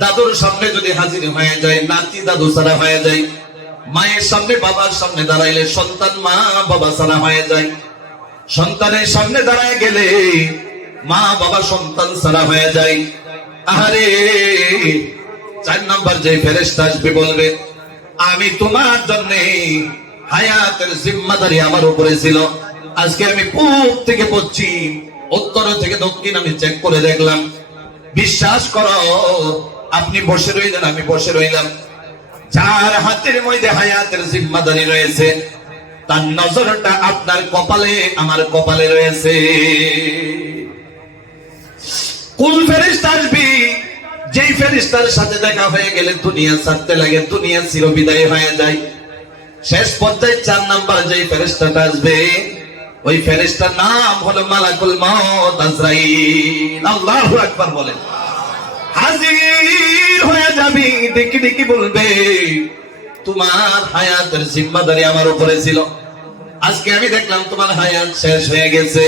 দাদুর সামনে যদি হাজির হয়ে যায়, নাতি দাদু ছাড়া হয়ে যায়, মায়ের সামনে বাবার সামনে দাঁড়াইলে সন্তান মা বাবা ছাড়া হয়ে যায়, সন্তানের সামনে দাঁড়ায় গেলে মা বাবা সন্তান ছাড়া হয়ে যায়। আরে 4 নাম্বার যে ফেরেশতা আসবে বলবে, আমি তোমার জন্য হায়াতের জিম্মাদারি আমার উপরে ছিল, আজকে আমি পূব থেকে পশ্চিম, উত্তর থেকে দক্ষিণ আমি চেক করে দেখলাম। বিশ্বাস করো, আপনি বসে রইলেন, আমি বসে রইলাম, যার হাতের মধ্যে হায়াতের জিম্মাদারি রয়েছে, তার নজরটা আপনার কপালে, আমার কপালে রয়েছে। কোন ফেরেশতা আসবে? যেই ফেরেশতার সাথে দেখা হয়ে গেলে দুনিয়া ছাড়তে লাগে, দুনিয়া চিরবিদায় হয়ে যায়। শেষ পর্যায়ে 4 নাম্বার যেই ফেরেশতাটা আসবে, ওই ফেরেশতার নাম হলো মালাকুল মউত আজরাইল। আল্লাহু আকবার বলেন। হাজির হয়ে যাবি, দেখি দেখি বলবে, তোমার হায়াতের জিম্মাদারি আমার উপরে ছিল। আজকে আমি দেখলাম তোমার হায়াত শেষ হয়ে গেছে,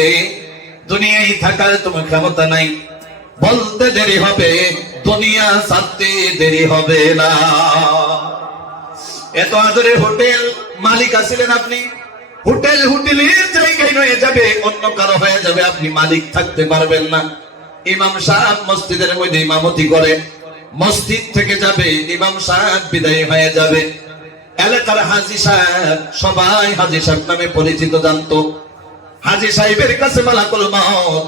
দুনিয়ায় থাকার তোমার ক্ষমতা নাই। বলতে দেরি হবে, দুনিয়া ছাড়তে দেরি হবে না। এত আদরের হোটেল মালিক আছিলেন আপনি, হোটেলের জায়গায় হয়ে যাবে, অন্য কারো হয়ে যাবে, আপনি মালিক থাকতে পারবেন না। ইমাম সাহেব মসজিদের মধ্যে ইমামতি করে, মসজিদ থেকে যাবে, ইমাম সাহেব বিদায় হয়ে যাবে। এলাকার হাজী সাহেব সবাই হাজী সাহেব নামে পরিচিত জানতো। হাজী সাহেবের কাছে মালাকুল মউত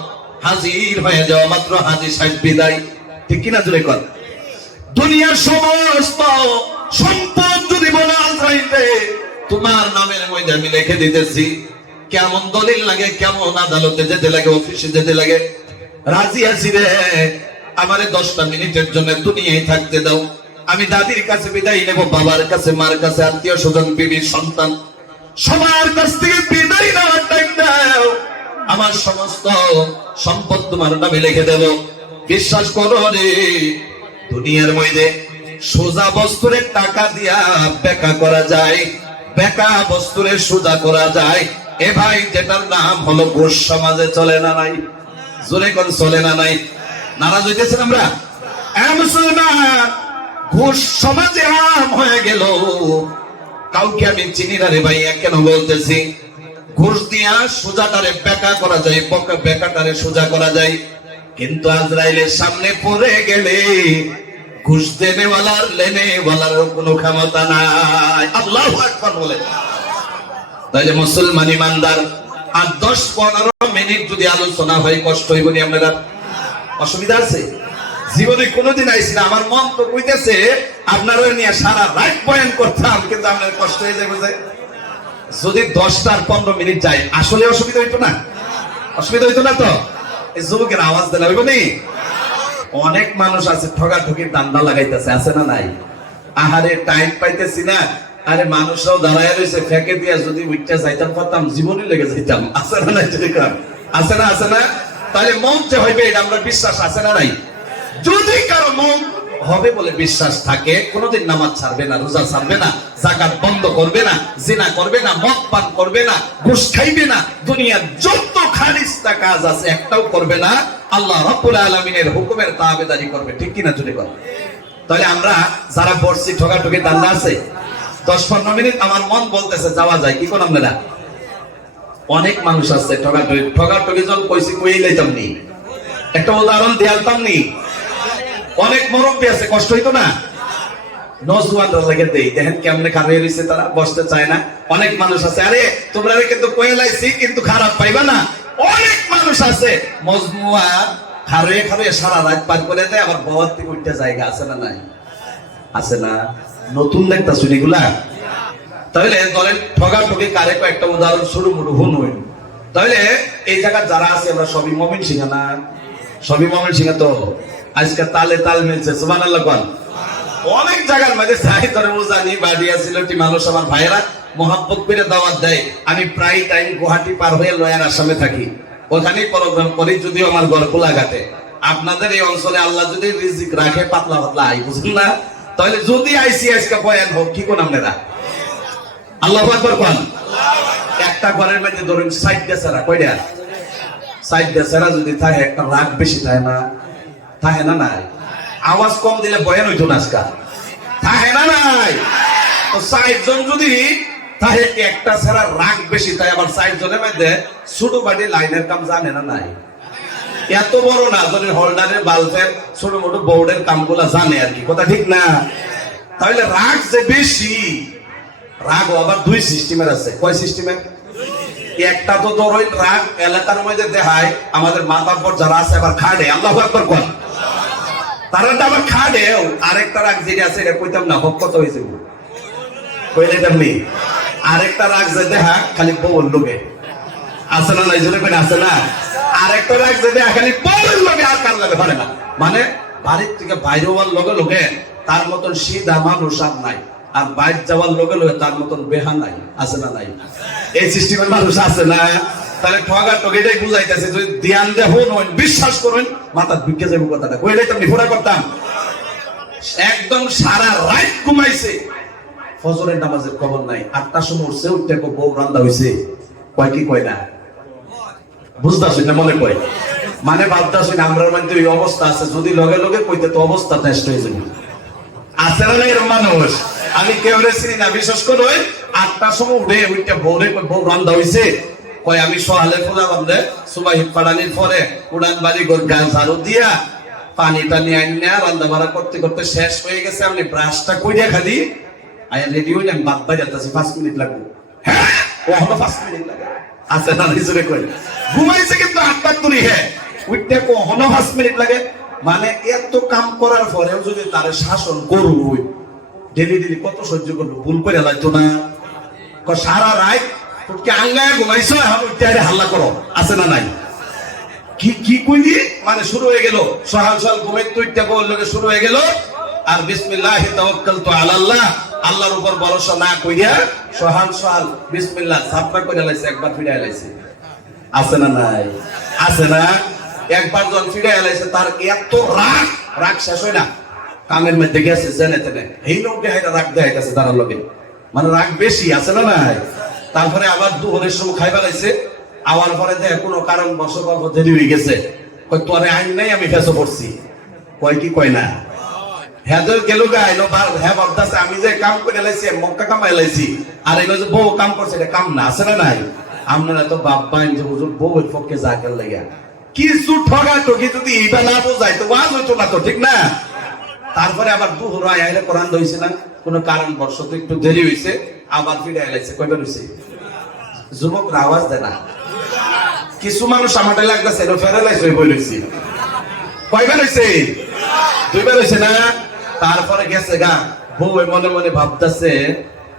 হাজির হয়ে যাওয়া মাত্র হাজী সাহেব বিদায়। ঠিক কিনা জোরে কর? দুনিয়ার সমস্ত সম্পদ যদি বলো আজরাইলে তোমার নামের মধ্যে আমি লিখে দিতেছি, কেমন দলিল লাগে, কেমন আদালতে যেতে লাগে, অফিসে যেতে লাগে, রাজি আছি রে, আমারে 10টা মিনিটের জন্য দুনিয়ায় থাকতে দাও, আমি দাদির কাছে বিদায় নেব, বাবার কাছে, মার কাছে, আত্মীয় স্বজন, বিবির সন্তান, সবার কাছ থেকে বিদায় নেওয়ার টাইম দাও, আমার সমস্ত সম্পদ তোমার নামে লিখে দেব। বিশ্বাস করো রে, দুনিয়ার মধ্যে সোজা বস্তুরে টাকা দিয়া বেকা করা যায়, বেকা বস্তুরে সোজা করা যায়। এ ভাই, যেটার নাম হলো ঘুষ সমাজে চলে না নাই? জোরে কোন চলে না নাই? নারাজ হইতেছেন আমরা? মুসলমান, ঘুষ সমাজে আম হয়ে গেল। কাউকে আমি চিনি না রে ভাই, কেন বলতেছি? ঘুষ দিয়া সোজাটারে বেকা করা যায়, বেকাটারে সোজা করা যায়, কিন্তু আজরাইলের সামনে পড়ে গেলে ঘুষ দেনেওয়ালার লেনেওয়ালার কোনো ক্ষমতা নাই। আল্লাহু আকবার বলে। তাইলে মুসলমান ইমানদার, আর 10-15 মিনিট যদি আলোচনা হয় কষ্ট হইব নি? আপনারা অসুবিধা আছে? জীবনে কোনোদিন আইছি না, আমার মন তো কইতেছে আপনারা নিয়ে সারা রাত বয়ান করতাম, কিন্তু আপনার কষ্ট হয়ে যাবে। যদি 10-15 মিনিট যায় আসলে অসুবিধা হইতো না? অসুবিধা হইতো না তো? এই যুবকের আওয়াজ দিলে হইব নি? অনেক মানুষ আছে ঠগাঠকির দান্দা লাগাইতেছে, আছে না নাই? আহারে টাইম পাইতেছি না, আরে মানুষরাও দাঁড়ায় রয়েছে, ফেঁকে দিয়া যদি উইটা যাইতাম পারতাম, জীবনই লেগে যাইতাম। আছে না নাই? আছে না? আছে না? তাহলে মন যে হইবে এটা আমরা বিশ্বাস আছে না নাই? যদি কারো মন হবে বলে বিশ্বাস থাকে, কোনোদিন নামাজ ছাড়বে না, রোজা ছাড়বে না, যাকাত বন্ধ করবে না, জিনা করবে না, মদ পান করবে না, ঘুষ খাইবে না, দুনিয়ার যত খারিস্তা কাজ আছে একটাও করবে না, আল্লাহ রাব্বুল আলামিনের হুকুমের তাবেদারি করবে। ঠিক কিনা জুড়ে কর? তাহলে আমরা যারা বর্ষি ঠগাঠকি দান্দা আছে, 10-15 মিনিট আমার মন বলতেছে যাওয়া যায়, কি কোন আপনারা? অনেক মানুষ আছে ঠগাঠকি যখন কইছি কইই লাইতাম নি, একটা উদাহরণ দিয়ালতাম নি। অনেক মুরব্বী আছে, কষ্ট হইতো না? নজওয়ানরা লাগে দেই, দেখেন কেমনে খারাপ হইছে, তারা বসতে চায় না। অনেক মানুষ আছে, আরে তোমরা কিন্তু কয়ে লাইছি, কিন্তু খারাপ পাইবা না। অনেক মানুষ আছে মজমুয়া খারে সারা রাত পার করে দেয়, আবার বাবার থেকে উঠতে জায়গা আছে না নাই? আছে না? নতুন দেখতা শুনিগুলা। তাহলে ধরেন ঠগাঠকি কারে একটা উদাহরণ শুরু মুড়ু হুন হইল। তাহলে এই জায়গা যারা আছে আমরা সবই মুমিন সিংহা না? সবই মুমিন সিংহা তো? আজকে তালে তাল মিলছে, সুবহানাল্লাহ কোন? অনেক জায়গার মধ্যে যাই, ধরে জানি বাড়িয়া সিলেটি মানুষ আমার ভাইয়েরা মোহাব্বত করে দাওয়াত দেয়। আমি প্রায় টাইম গুয়াহাটি পার হয়ে লয়ার আসামে থাকি, ওখানেই প্রোগ্রাম করি, যদিও আমার ঘর কোলাঘাটে। আপনাদের এই অঞ্চলে আল্লাহ যদি রিজিক রাখে, পাতলা পাতলা আই, বুঝলেন না? তাহলে যদি আইসি আজকে বয়ান হোক, কি কোন আপনারা? আল্লাহু আকবার কোন? একটা ঘরের মধ্যে ধরুন 60টা ছাড়া, কয়টা? 60টা ছাড়া যদি থাকে, একটা রাগ বেশি থাকে না? থাকে না নাই? আওয়াজ কম দিলে বয়ান হইতো না আজকাল, থাকে না নাই? তো 60 জন যদি তাহে একটা ছাড়া রাগ বেশি, তাই আবার 60 জনের মধ্যে ছোট বাড়ি লাইনের কাম জানে না নাই? এত বড় না, যদি হোল্ডারের বাল্বের ছোট মোটো বোর্ডের কামগুলা জানে আর কি, কথা ঠিক না? তাহলে রাগ যে বেশি, রাগ আবার 2 সিস্টেমের আছে। কয় সিস্টেমের? একটা তো ধরুন রাগ এলাকার মধ্যে দেখায়, আমাদের মাতাব্বর যারা আছে আবার খাড়ে, আল্লাহু আকবার কোন? তারা আবার খাড়ে। আরেকটা রাগ যেটা আছে এটা কইতাম না, হক কত হয়েছে কইলে তেমনি। আরেকটা রাগ যে দেখা খালি বউর লোকে, আছে না নাই? জোরে করে আছে না? আরেকটা রাগ যে দেখা খালি বউর লোকে, আর কার লাগে পারে না। মানে বাড়ির থেকে বাইরে হওয়ার লগে লগে তার মতন সিধা মানুষ আর নাই, আর বাইরে যাওয়ার লগে লগে তার মতন বেহা নাই, আছে না নাই? এই সিস্টেমের মানুষ আছে না? তাহলে ঠগাঠকিটাই বুঝাইতেছে, যদি ধ্যান দেখুন, বিশ্বাস করুন, মাথা ঢুকে যাবো কথাটা। কইলে তো নিফোড়া করতাম। একদম সারা রাত ঘুমাইছে, ফজরের নামাজের খবর নাই, 8টার সময় উঠছে, উঠতে বউ রান্না হইছে, কয় কি কয় না, বুঝতাছি না মনে কয়, মানে ভাবতাছি না আমরার মধ্যে ওই অবস্থা আছে, যদি লগে লগে কইতে তো অবস্থা নষ্ট হয়ে যাবে। আছে না এরকম মানুষ? আমি কেউ চিনি না, বিশেষ করে 8টার সময় উঠে ওইটা বউরে বউ রান্না হইছে, কয় আমি সহালে ফুলাম রে, সুবাহি পাড়ানির পরে উড়ান বাড়ি গাছ ঝাড়ু দিয়া পানি টানি আনিয়া রান্না বাড়া করতে করতে শেষ হয়ে গেছে, আমি ব্রাশটা কইরা খালি আয়া রেডি হইলাম, বাদ বাই যাচ্ছি 5 মিনিট লাগবে। হ্যাঁ ও হলো 5 মিনিট লাগে, আছে না নিজরে কই ঘুমাইছে কিন্তু 8টার তুলি, হ্যাঁ উঠতে কো হলো 5 মিনিট লাগে। মানে এত কাম করার পরেও যদি তারে শাসন করুই, ডেলি ডেলি কত সহ্য করলো, ভুল করে লাগতো না, সারা রাত কি আঙ্গায় ঘুমাইছো, এখন উঠতে হাল্লা করো, আছে না নাই? কি কি কইলি, মানে শুরু হয়ে গেল সহাল সহাল ঘুমাই তুইটা বললো শুরু হয়ে গেল, আর বিসমিল্লাহি তাওয়াক্কালতু আলাল্লাহ, আল্লাহর উপর ভরসা না কইরা সহাল সহাল বিসমিল্লাহ সাফা করে লাইছে, একবার ফিরে লাইছে, আছে না নাই? আছে না? একবার যখন ফিরে লাইছে তার এত রাগ, রাগ শেষ হয় না, কামের মধ্যে গেছে জেনে তেনে এই লোকটা হাইটা রাগ দেখাইতেছে তার লগে, মানে রাগ বেশি, আছে না নাই? তারপরে আবার দুপুরের সময় খাইবা লাইছে, আওয়ার পরে দেখ কোনো কারণ বর্ষক দেরি হয়ে গেছে, কই তোরে আইন নাই আমি ফেসো পড়ছি, কয় কি কয় না, হ্যাঁ গেল গাইলো, হ্যাঁ ভাবতেছে আমি যে কাম করে লাইছি মক্কা কামাই লাইছি, আর এগুলো যে বউ কাম করছে এটা কাম না, আছে না নাই? আপনারা তো বাপ বাইন যে হুজুর বউয়ের পক্ষে জাকের লাগিয়া কিছু ঠগা ঠকি যদি এইটা না বোঝাই তো ওয়াজ হইতো না তো, ঠিক না? তারপরে আবার দুহর আইলে কোরআন দইছে না, কোনো কারণ বর্ষত একটু দেরি হইছে, আবার ফিরে আইলাইছে, কয়বার হইছে? যুবকরা আওয়াজ দেয় না, কিছু মানুষ আমাদের লাগতেছে ফেরালাইছে বলেছি, কয়বার হইছে? 2বার হইছে না? তারপরে গেছে গা, বউ মনে মনে ভাবতেছে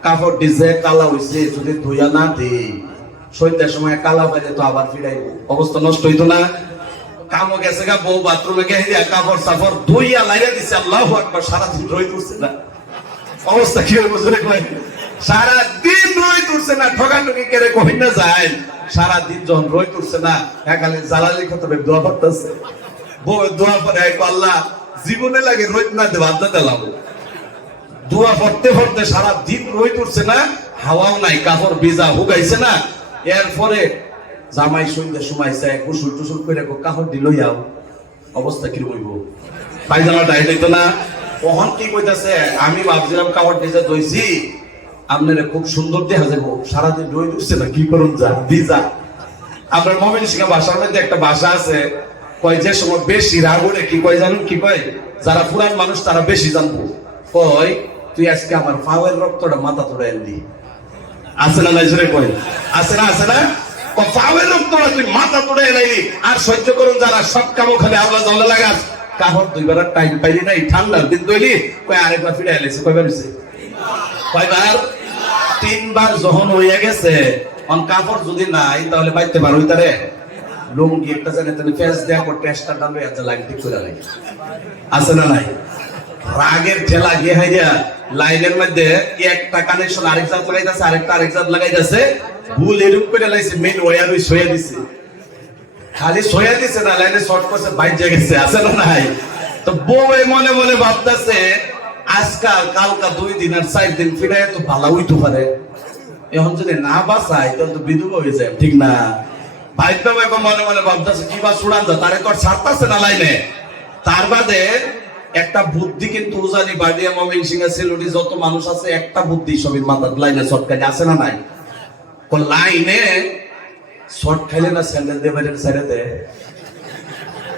কাপড় ডিজে কালা হইছে, যদি ধুইয়া না দে সন্ধ্যার সময় কালা পাইলে তো আবার ফিরাইব, অবস্থা নষ্ট হইতো না? কামও গেছে গা, বউ বাথরুমে গিয়ে কাপড় সাপড় ধুইয়া লাইয়া দিছে, আল্লাহু আকবার, সারাদিন রই তুলছে না, অবস্থা কি হইব জোরে কয়? সারাদিন রই তুলছে না, ঠকাঠকি করে কই না যায়, সারাদিন যখন রই তুলছে না, একালে জালালি খতবে দোয়া করতেছে, বউ দোয়া করে আল্লাহ জীবনে লাগে রই না দে বাদ দিলাম, দোয়া পড়তে পড়তে সারাদিন রই তুলছে না, হাওয়াও নাই, কাপড় ভিজা হুগাইছে না, এরপরে জামাই সন্ধ্যা সময় চাই গোসল টুসুল করে কাপড় দিল যাও, অবস্থা কি হইব? পায়জামা ডাই দিত না, কখন কি কইতাছে, আমি ভাবছিলাম কাপড় ভিজা দইছি, আপনারা খুব সুন্দর দেখা যাবো, সারাদিন রই তুলছে না, কি করুন যা ভিজা। আপনার ময়মনসিংহ ভাষার মধ্যে একটা ভাষা আছে, কয় যে সময় বেশি রাগ হলে কি কয় জানুন, কি কয়? যারা পুরান মানুষ তারা বেশি জানবো, কয় তুই আজকে আমার পাওয়ের রক্তটা মাথা তোড়ে এলি, আছে না নাই জোরে কয়? আছে না? আছে না? পাওয়ের রক্তটা তুই মাথা তোড়ে এলি, আর সহ্য করুন যারা সব কামো খালি আওলা জলে লাগাস, কাপড় 2বার টাইম পাইলি নাই, ঠান্ডার দিন দইলি, কয় আরেকবার ফিরে এলাইছে, কয়বার হইছে? কয়বার? 3বার যখন হইয়া গেছে, কাপড় যদি নাই তাহলে বাইতে পারো তারে লুঙ্গি একটা জায়গায় তুমি ফেস দেয়া করতে টেস্টার ডালবে এত লাইন ঠিক করে লাগে, আছে না নাই? রাগের ঠেলা গিয়ে হাইয়া লাইনের মধ্যে একটা কানেকশন আরেক জাত লাগাইতেছে, আরেকটা আরেক জাত লাগাইতেছে, ভুল এরকম করে লাইছে, মেইন ওয়্যার ওই সইয়া দিছে, খালি সইয়া দিছে না, লাইনে শর্ট করছে, বাইক জায়গা গেছে, আছে না নাই? তো বউ মনে মনে ভাবতেছে আজকাল কালকা 2 দিন আর 4 দিন ফিরে তো ভালো হইতে পারে, এখন যদি না বাঁচাই তাহলে তো বিধবা হয়ে যায়, ঠিক না? ভাইটা মনে মনে ভাবতেছে কি বা চূড়ান্ত, তারে তো ছাড়তেছে না লাইনে। তার বাদে একটা বুদ্ধি কিন্তু উজানি বাড়িয়া ময়মনসিংহ সিলেটে যত মানুষ আছে, একটা বুদ্ধি সবের মাথার লাইনে শর্ট খাইলে, আছে না নাই? লাইনে শর্ট খাইলে না স্যান্ডেল দিয়ে বাইরে ছেড়ে দে,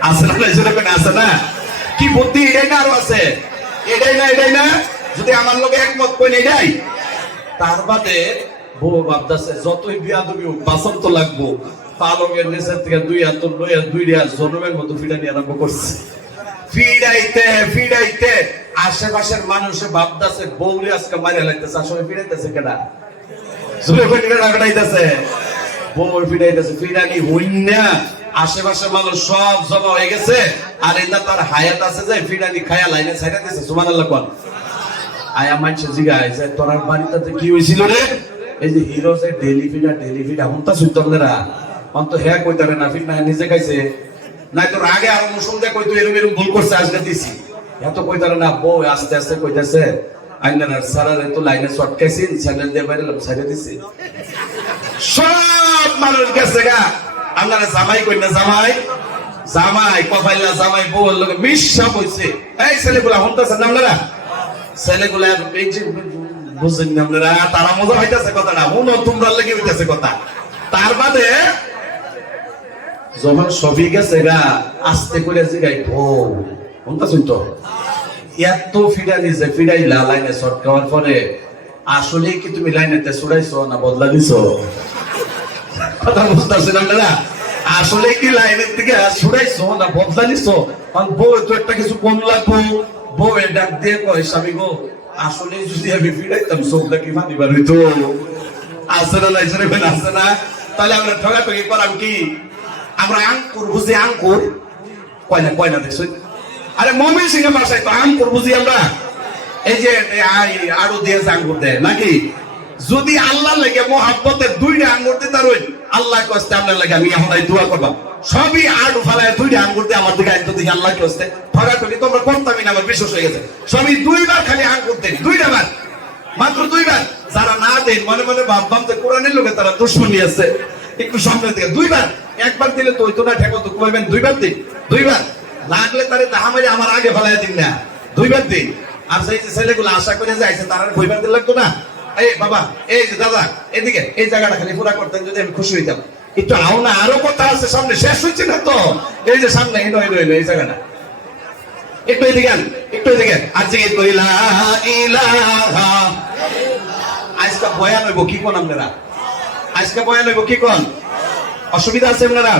আছে না? আছে না? কি বুদ্ধি? এটাই না আরো আছে, এটাই না, এটাই না, যদি আমার লোক একমত কই এটাই। তার বাদে বউ ভাবতেছে যতই বিয়াদবি হোক বাসন তো লাগবো, পালকের নিচের থেকে 2 হাত লইয়া 2 রিয়া জনমের মতো ফিরানি আরম্ভ করছে, ফিরাইতে ফিরাইতে আশেপাশের মানুষে ভাবতেছে বউরে আজকে মারিয়া লাগতেছে, আসলে ফিরাইতেছে কেনা, জোরে করে লাগাইতেছে, বউ ফিরাইতেছে, ফিরানি হইনা আশেপাশের মানুষ সব জমা হয়ে গেছে, আর এটা তার হায়াত আছে যে ফিরানি খায়া লাইনে ছাইড়া দিছে, সুবহানাল্লাহ কোন। আয়া মানছে জিগায় যে তোর বাড়িতে কি হয়েছিল রে? এই যে হিরো যে ডেলি ফিডা হুনতা সুতলেরা অন্ত হ্যাঁ কইতারে না, ফির না নিজে খাইছে, নাই তোর আগে আরো মুসলমান কইতো এরকম এরকম ভুল করছে, আজকে দিছি, এত কইতারে না। বউ আস্তে আস্তে কইতাছে আইনারা সারারে তো লাইনে চটকাইছেন, চ্যানেল দিয়ে বাইরে ছাড়ে দিছে। সব মানুষ গেছে গা, আপনারা জামাই কই না, জামাই জামাই কপাইলা জামাই বউর লোকে মিশা বইছে। এই ছেলেগুলা হন্তাছেন না আপনারা, ছেলেগুলা এই যে বুঝেন না আপনারা, তারা মজা হইতাছে কথাটা, হুনো তোমরা লেগে হইতাছে কথা। তার বাদে যখন সবই গেছে গা, আস্তে করে জিগাই বউ হন্তাছেন তো, এত ফিডা নিছে, ফিডাইলা লাইনে শর্ট খাওয়ার পরে আসলে কি তুমি লাইনেতে ছুড়াইছো না বদলা দিছো? কথা বুঝতেছেন আপনারা, আসলে কি লাইনের থেকে ছুড়াইছো না বদলা দিছো? বউ তো একটা কিছু কম লাগবো, বউ ডাক দিয়ে কয় স্বামী গো, আসলে যদি আমি ফিডাইতাম চোখটা কি ফানি বার হইতো। আছে না নাই ছেড়ে ফেলে আছে না? তাহলে আমরা ঠগাঠগি করাম কি? আমরা আঙ্কুর বুঝি, আঙ্কুর কয়না কয়না দেখছো? আরে মমিন সিং এর ভাষায় তো আঙ্কুর বুঝি আমরা, এই যে আরো দিয়ে আঙ্গুর দেয় নাকি? যদি আল্লাহ লাগে মোহাব্বতের দুইটা আঙ্গুর দিতে পারবেন, আল্লাহ কষ্টে আপনার লাগে আমি এখন দোয়া করবা, সবই আড়ু ফালায় দুইটা আঙ্গুর দিয়ে আমার দিকে আইতো দিকে আল্লাহ কষ্টে ঠগাঠগি তোমরা করতামই না, আমার বিশ্বাস হয়ে গেছে। সবই দুইবার খালি আঙ্গুর দেন, দুইটা বার, মাত্র দুইবার। যারা না দেন মনে মনে ভাববাম যে কোরআনের লোকে তারা দুশ্মনী আছে, একটু সামনে থেকে দুইবার, একবার দিলে তো হইতো না, ঠেকো তো কইবেন দুইবার দিন, দুইবার লাগলে তারে দাহামারি আমার আগে ফেলায় দিন না, দুইবার দিন। আর সেই যে ছেলেগুলো আশা করে যাইছে তারা দুইবার দিন লাগতো না। এই বাবা, এই যে দাদা, এদিকে এই জায়গাটা খালি পুরা করতেন যদি আমি খুশি হইতাম। একটু আও না, আরো কথা আছে সামনে, শেষ হচ্ছে না তো। এই যে সামনে এলো এলো এলো এই জায়গাটা, একটু এদিকে আন, একটু এদিকে। আর জিজ্ঞেস করি লা ইলাহা, আজকে বয়ান হইব কি কোন আপনারা, আজকে বয়ান হইব কি কোন, অসুবিধা আছে আপনারা?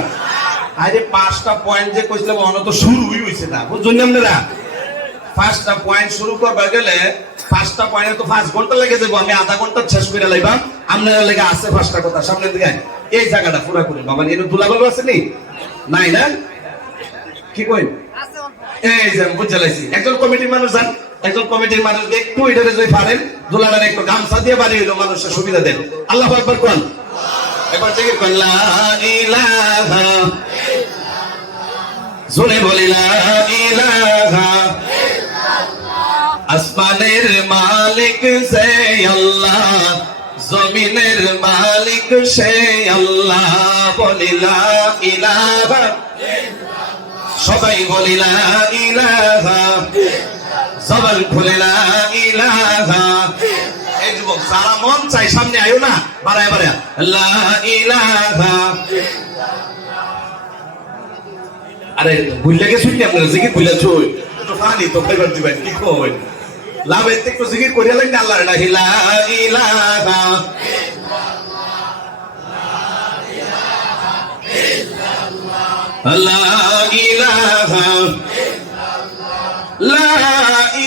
আরে 5টা পয়েন্ট যে কইছিলাম অন তো শুরুই হইছে না, বুঝছেন আপনারা? 5টা পয়েন্ট শুরু করবা গেলে 5টা পয়েন্টে তো 5 ঘন্টা লেগে যাবে, আমি আধা ঘন্টা শেষ করে লাইবাম। আপনারা লেগে আছে 5টা কথা সামনে দিকে। এই জায়গাটা পুরা করে বাবা, এর দুলাভাবে আছে নি নাই না, কি কই? এই যে বুঝতে লাইছি, একজন কমিটির মানুষ যান, একজন কমিটির মানুষ একটু এটারে যদি পারেন দুলাটারে একটু গামছা দিয়ে বাড়ি হইলো, মানুষের সুবিধা দেন। আল্লাহু আকবার কোন, একবার জিকির করেন লা ইলাহা, জোরে বলি লা ইলাহা। আসমানের মালিক সে আল্লাহ, জমিনের মালিক সে আল্লাহ, বলি লা ইলাহা, সবাই বলি লা ইলাহা, জবান খুলে লা ইলাহা। এই যুবক যারা মন চাই সামনে আয়ো না, বাড়ায় বাড়ায় লা ইলাহা। আরে ভুলে গেছি কি আপনারা, জিকির ভুলে ছুই একটু ফানি তো খাইবার দিবেন, কি কই লাভের একটু জিকির করিয়া লাগবে আল্লাহ লা ইলাহা, লা ইলাহা, লা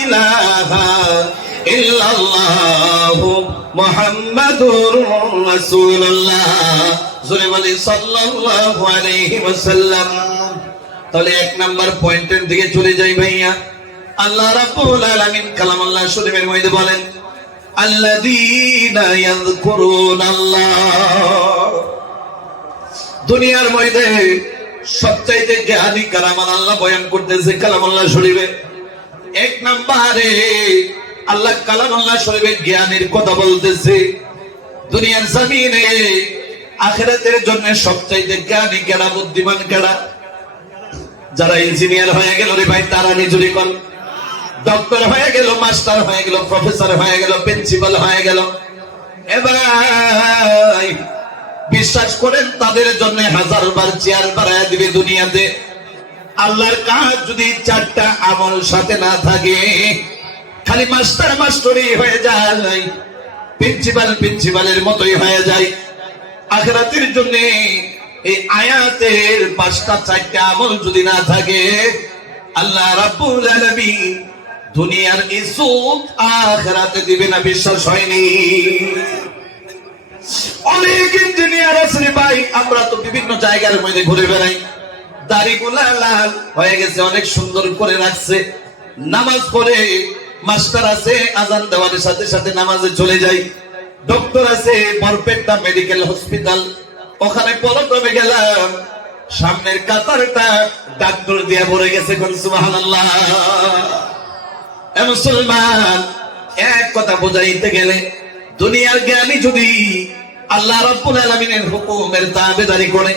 ইলাহা ইল্লাল্লাহ মুহাম্মাদুর রাসূলুল্লাহ, জোরে বলি সাল্লাল্লাহু আলাইহি ওয়াসাল্লাম। তাহলে 1 নাম্বার পয়েন্টের দিকে চলে যাই ভাইয়া। আল্লাহ রাব্বুল আলামিন কালামুল্লাহ শরীফের মধ্যে বলেন আল্লাযীনা ইয়াযকুরুনাল্লাহ, দুনিয়ার মধ্যে সবচাইতে জ্ঞানী কালাম আল্লাহ বয়ান করতেছে কালামুল্লাহ শরীফে। 1 নম্বরে আল্লাহ কালামুল্লাহ শরীফে জ্ঞানের কথা বলতেছে। দুনিয়ার জমিনে আখিরাতের জন্য সবচাইতে জ্ঞানী কেডা, বুদ্ধিমান কেডা? যারা ইঞ্জিনিয়ার হয়ে গেল রে ভাই, তারা নিজুরি কোন, ডক্টর হয়ে গেল, মাস্টার হয়ে গেল, প্রফেসর হয়ে গেল, প্রিন্সিপাল হয়ে গেল, এবার বিশ্বাস করেন তাদের জন্য 1000বার চেয়ার বাড়ায় দিবে দুনিয়াতে। আল্লাহর কাজ যদি 4টা আমল সাথে না থাকে, খালি মাস্টার মাস্টারই হয়ে যায়, প্রিন্সিপাল প্রিন্সিপালের মতোই হয়ে যায়। আখিরাতের জন্য এই আয়াতের 5টা 4টা আমল যদি না থাকে, আল্লাহ রাব্বুল আলামিন দুনিয়ার ইজ্জত আখিরাতে দিবে না, বিশ্বাস হয়নি? অনেক ইঞ্জিনিয়ার আছে রে ভাই, আমরা তো বিভিন্ন জায়গার মধ্যে ঘুরে বেড়াই, দাড়িগুলা লাল হয়ে গেছে, অনেক সুন্দর করে রাখছে, নামাজ পড়ে, মাস্টার আছে আজান দেওয়ার সাথে সাথে নামাজে চলে যায়, ডক্টর আছে বরপেটা মেডিকেল হসপিটাল, ওখানে পরক্রমে গেলাম, সামনের কাতারটা ডাক্তার দিয়া ভরে গেছে, কোন সুবহানাল্লাহ। মুসলমান এক কথা বোঝাইতে গেলে দুনিয়ার জ্ঞানী যদি আল্লাহ রাব্বুল আলামিনের হুকুমের তাবেদারি করে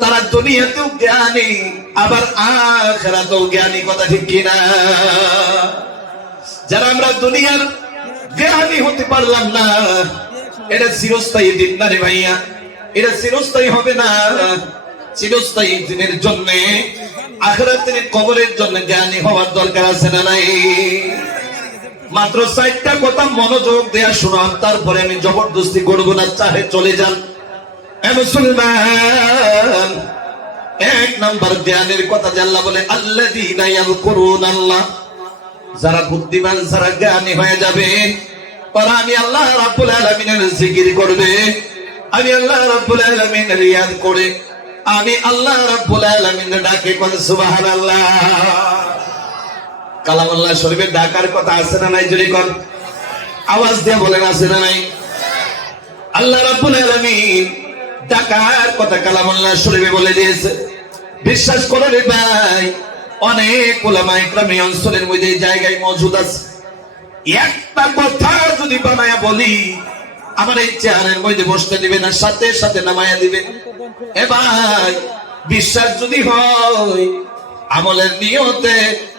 তারা দুনিয়াতেও জ্ঞানী আবার আখিরাতেও জ্ঞানী, কথা ঠিক কিনা? যারা আমরা দুনিয়ার জ্ঞানী হতে পারলাম না, এটা চিরস্থায়ী দিন না রে ভাইয়া, এটা চিরস্থায়ী হবে না। চিরস্থায়ী দিনের জন্য আখিরাতের কবরের জন্য জ্ঞানী হওয়ার দরকার আছে না নাই? মাত্র 4টা কথা মনোযোগ দেয়া শোনান, তারপরে আমি জবরদস্তি করবো না, চাহে চলে যান। মুসলমান, 1 নাম্বার জ্ঞানের কথা যে আল্লাহ বলে আল্লাযীনা ইয়াযকুরুনাল্লাহ, যারা বুদ্ধিমান, যারা জ্ঞানী হয়ে যাবে, ওরা আমি আল্লাহ রাব্বুল আলামিনের জিকির করবে, আমি আল্লাহ রাব্বুল আলামিনের ইয়াদ করে আমি আল্লাহ রাব্বুল আলামিনের ডাকে কোন সুবহানাল্লাহ। কালামুল্লাহ শরীফের ডাকার কথা আছে না নাই? যদি কোন আওয়াজ দিয়ে বলেন আছে না নাই? আল্লাহ রাব্বুল আলামিন ডাকার কথা কালামুল্লাহ শরীফে বলে দিয়েছে। বিশ্বাস করে রে ভাই, অনেক উলামা ইকরাম এই অঞ্চলের মধ্যে জায়গায় মওজুদ আছে। একটা কথা যদি বানায়া বলি, আমার এই চেয়ারের মধ্যে বসতে দিবে না, সাথে সাথে নামায়া দিবে। এ ভাই, বিশ্বাস যদি হয়, আমলের নিয়তে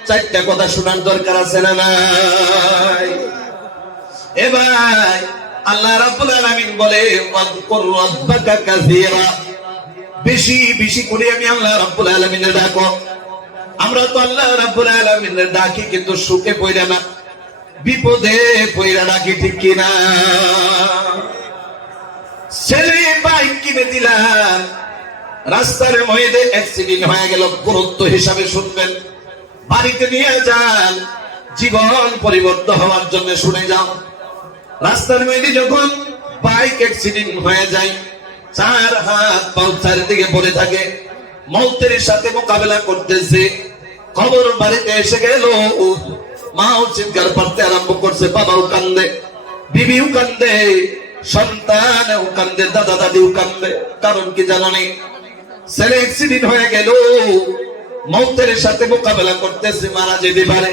4টা কথা শোনার দরকার আছে না নাই? এ ভাই, আল্লাহ রাব্বুল আলামিন বলে ওয়াযকুর রাব্বাকা কাসীরা, বেশি বেশি করে আমি আল্লাহ রাব্বুল আলামিনের ডাকো। আমরা তো আল্লাহ রাব্বুল আলামিনের ডাকি কিন্তু সুখে পড়া না, বিপদে পড়া ডাকি, ঠিক কিনা? ছেলে বাইক কিনে দিলাম, রাস্তার মধ্যে অ্যাক্সিডেন্ট হয়ে গেল, গুরুত্ব হিসাবে শুনবেন। বাড়িতে নিয়ে যান, জীবন পরিবর্তন হওয়ার জন্য শুনে যাও। রাস্তার মধ্যে যখন বাইক অ্যাক্সিডেন্ট হয়ে যায়, 4 হাত পাও চারিদিকে পড়ে থাকে, মৌতের সাথে মোকাবেলা করতেছে। খবর বাড়িতে এসে গেল, মাও চিৎকার করতে আরম্ভ করছে, বাবাও কান্দে, বিবিও কান্দে, সন্তানও কান্দে, দাদা দাদিও কান্দে। কারণ কি জানি? ছেলে অ্যাক্সিডেন্ট হয়ে গেল, মৌতের সাথে মোকাবেলা করতেছে, মারা যেতে পারে।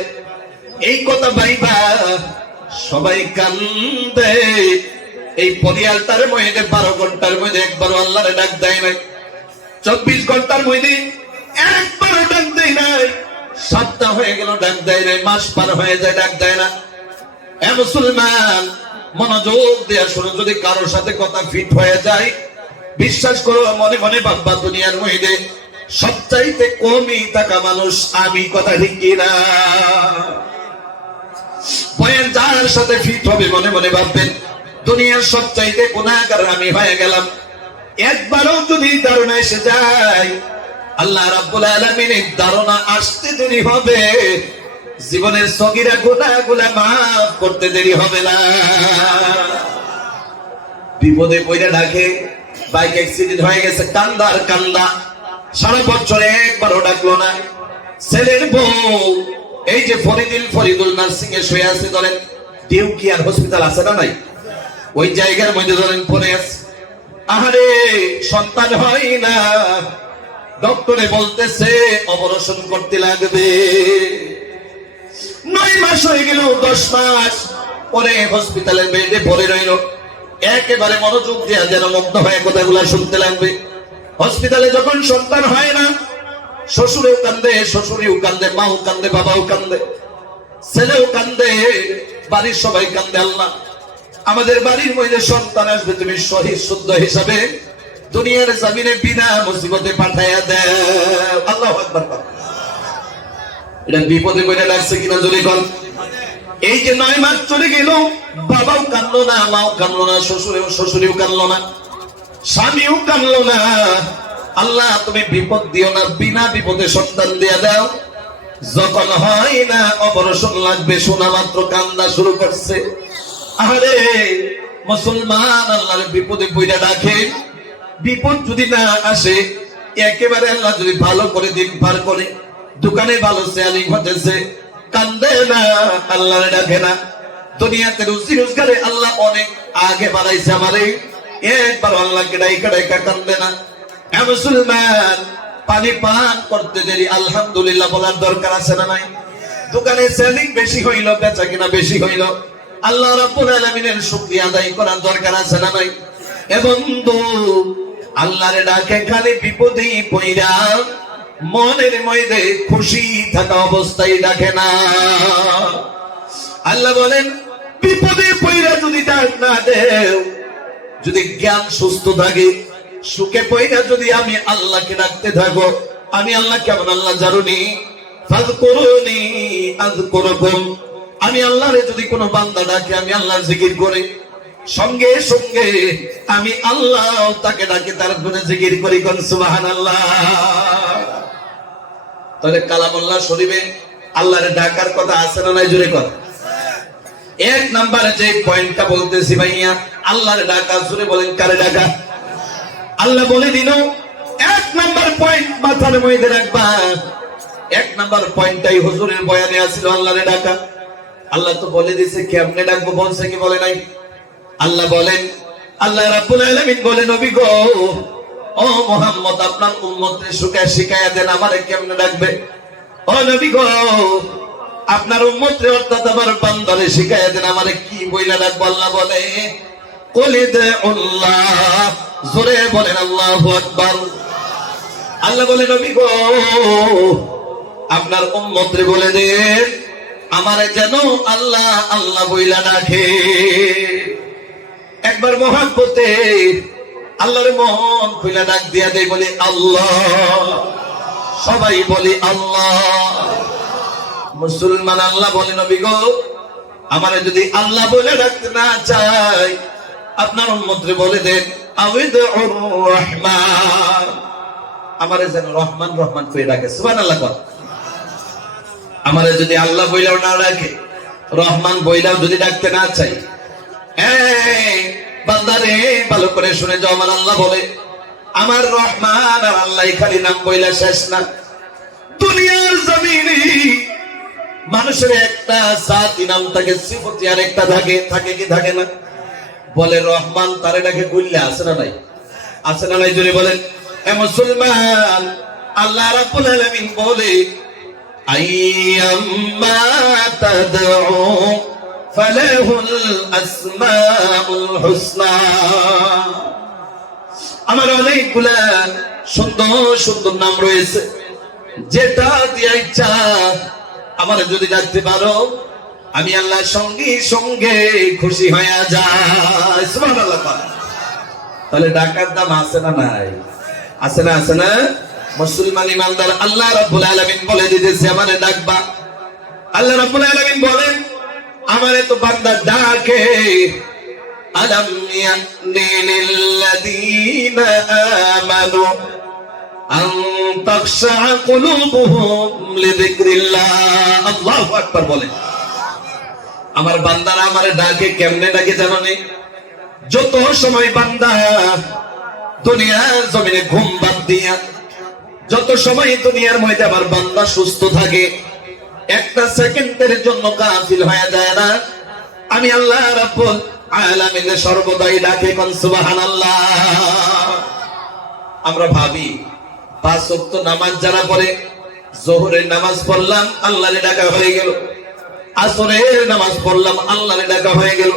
এই কথা ভাইবা সবাই কান্দে। এই পরিয়ালটার মধ্যে 12 ঘন্টার মধ্যে একবারও আল্লাহরে ডাক দেয় নাই, 24 ঘন্টার মধ্যে একবারও ডাক দেয় নাই। সপ্তাহ হয়ে গেল ডাক দেয় নাই, মাস পার হয়ে যায় ডাক দেয় না। এ মুসলমান, মনোযোগ দেয়া শোনো, যদি কারোর সাথে কথা ফিট হয়ে যায়, বিশ্বাস করো, মনে মনে ভাববা দুনিয়ার মধ্যে সবচাইতে কমই থাকা মানুষ আমি, কথা ঠিক কিনা? বয়ান যার সাথে ফিট হবে মনে মনে ভাববেন দুনিয়ার সবচাইতে গুনাহগার আমি হয়ে গেলাম। একবারও যদি ধারণা এসে যায়, আল্লাহ রাব্বুল আলামিনের ধারণা আসতে দেরি হবে, জীবনের সগীরা গুনাহগুলো মাফ করতে দেরি হবে না। বিপদে পড়ে ডাকে, বাইক অ্যাক্সিডেন্ট হয়ে গেছে, কান্দার কান্দা, সারা বছরে একবারও ডাকলো না। ছেলের বউ এই যে ফরিদুল নার্সিং এ শুয়ে আছে, ধরেন ডিউ কেয়ার হসপিটাল আছে না নাই? ওই জায়গার মধ্যে ধরেন পড়ে আছে, আহারে সন্তান হয় না, ডক্টরে বলতেছে অপারেশন করতে লাগবে। 9 মাস হয়ে গেল, 10 মাস পরে হসপিটালের বেডে পড়ে রইল। একেবারে মনোযোগ দিয়া যেন মুগ্ধ হয়ে কথাগুলা শুনতে লাগবে। হসপিটালে যখন সন্তান হয় না, শ্বশুরেও কান্দে, শ্বশুরিও কান্দে, মাও কান্দে, বাবাও কান্দে, ছেলেও কান্দে, বাড়ির সবাই কান্দে। আল্লাহ, আমাদের বাড়ির মধ্যে সন্তান আসবে, তুমি শহীদ শুদ্ধ হিসাবে দুনিয়ার জমিনে বিনা মুসিবতে পাঠাইয়া দেও। আল্লাহু আকবার। এটা বিপদে পড়ে লাগছে কিনা জোরে বল। এই যে 9 মাস চলে গেল, বাবাও কান্দলো না, মাও কান্দলো না, শ্বশুরেও কান্দলো না, স্বামীও কান্দলো না। আল্লাহ, তুমি বিপদ দিও না, বিনা বিপদে সন্তান দিয়ে দাও। যখন হয় না, অপারেশন লাগবে শোনা মাত্র কান্দা শুরু করছে। আরে মুসলমান, আল্লাহর বিপদে পড়ে ডাকে, বিপদ যদি না আসে, একেবারে আল্লাহ যদি ভালো করে দিন পার করে, দোকানে ভালো সেলিং হতেছে, কান্দে না, আল্লাহরে ডাকে না। দুনিয়াতে রুজি রোজগারে আল্লাহ অনেক আগে বাড়াইছে আমারে, একবার আল্লাহকে ডাইকা ডাইকা কান্দে না। এ মুসলমান, পানি পান করতে দেরি আলহামদুলিল্লাহ বলার দরকার আছে না নাই? দোকানে সেলিং বেশি হইল, বেচা কিনা বেশি হইল, আল্লাহ রাব্বুল আলামিনের শুকরিয়া আদায় করার দরকার আছে না নাই? এ বন্ধু, আল্লাহর ডাকে খালি বিপদে পইরা মনের মধ্যে খুশি থাকা অবস্থায় ডাকে না। আল্লাহ বলেন, বিপদে পইরা যদি ডাক না দেও, যদি জ্ঞান সুস্থ থাকে, সুখে পইরা যদি আমি আল্লাহকে ডাকতে থাকো, আমি আল্লাহ কেমন আল্লাহ জানুনি? ফাযকুরুনি আযকুরুকুম। আমি আল্লাহরে যদি কোনো বান্দা ডাকে, আমি আল্লাহর জিকির করে সঙ্গে সঙ্গে আমি আল্লাহ তাকে ডাকে, তার গুণে জিকির করি। কোন সুবহানাল্লাহ। তাহলে কালামুল্লাহ শরীফে আল্লাহরে ডাকার কথা আছে না নাই? জোরে কর। এক নম্বরে যে পয়েন্টটা বলতেছি ভাইয়া, আল্লাহরে ডাকা। জোরে বলেন, কারে ডাকা? আল্লাহ বলে দিল, এক নাম্বার পয়েন্ট মাথার মধ্যে রাখবা। এক নাম্বার পয়েন্টটাই হুজুরের বয়ানে আছিল, আল্লাহরে ডাকা। আল্লাহ তো বলে দিয়েছে কেমনে ডাকবো, বলছে কি বলে নাই? আল্লাহ বলেন, আল্লাহ রাব্বুল আলামিন বলে, নবী গো, ও মুহাম্মদ, আপনার উম্মতকে শিখায়া দেন আমারে কেমনে ডাকবে। ও নবী গো, আপনার উম্মতকে অর্থাৎ আমার বান্দারে শিখায়া দেন আমারে কি বইলা ডাকবো। আল্লাহ বলে, কুলিদুল্লাহ। জোরে বলেন আল্লাহু আকবার। আল্লাহ বলে, নবী গো, আপনার উম্মতরে বলে দেন আমারে যেন আল্লাহ আল্লাহ বইলা ডাকে। একবার মহব্বতে আল্লাহর মন খুলে ডাক দিয়া দেয়, বলে আল্লাহ। সবাই বলি আল্লাহ। মুসলমান আল্লাহ বলে, নবী গো, আমারে যদি আল্লাহ বলে ডাকতে না চাই, আপনার উম্মতরে বলে দেন আউযুর রহমান। আমারে যেন রহমান রহমান করে ডাকে। সুবহানাল্লাহ। আমারে যদি আল্লাহ বইলাও না ডাকে, রহমান বইলাও যদি ডাকতে না চাই, বান্দারে ভালো করে শুনে যাও, আমার আল্লাহ বলে, আমার রহমান আর আল্লাহ খালি নাম বইলা শেষ না। দুনিয়ার জমিনে মানুষের একটা জাতি নাম থাকে, সিফতি আর একটা থাকে কি থাকে না? বলে রহমান, তারে ডাকে গুল্লা। আছে না নাই? আছে না নাই? জোরে বলেন। এ মুসলমান, আল্লাহ রাব্বুল আলামিন বলে, আইয়াম্মা তাদউ ফালাহুল আসমাউল হুসনা। আমার অনেকগুলা সুন্দর সুন্দর নাম রয়েছে, যেটা দিয়ে ইচ্ছা আমার যদি ডাকতে পারো, আমি আল্লাহর সঙ্গে সঙ্গে খুশি হয়ে যাই। সুবহানাল্লাহ। তাহলে ডাকার দাম আছে না নাই? আছে না? আছে না? মুসলমান ইমানদার, আল্লাহ রাব্বুল আলামিন বলে দিতেছে আমারে ডাকবা। আল্লাহ রাব্বুল আলামিন বলেন, আমারে তো বান্দা ডাকে। আলাম ইয়ানি লিল্লাযীনা আমানু আন তাখশা কুলুবুহুম লিযিকরিল্লাহ। আল্লাহু আকবার বলেন। আমার বান্দারা আমারে ডাকে, কেমনে ডাকে জানো নি? যত সময় বান্দা দুনিয়ার জমিনে ঘুম বাদ দিয়া, যত সময় দুনিয়ার মধ্যে আমার বান্দা সুস্থ থাকে, একটা সেকেন্ডের জন্য গাফিল হয়ে যায় না, আমি আল্লাহ রাব্বুল আলামিন সর্বদাই ডাকে। কোন সুবহানাল্লাহ। আমরা ভাবি 5 ওয়াক্ত নামাজ যারা পড়ে, যোহরের নামাজ পড়লাম, আল্লাহরে ডাকা হয়ে গেল। আসরের নামাজ পড়লাম, আল্লাহরে ডাকা হয়ে গেল।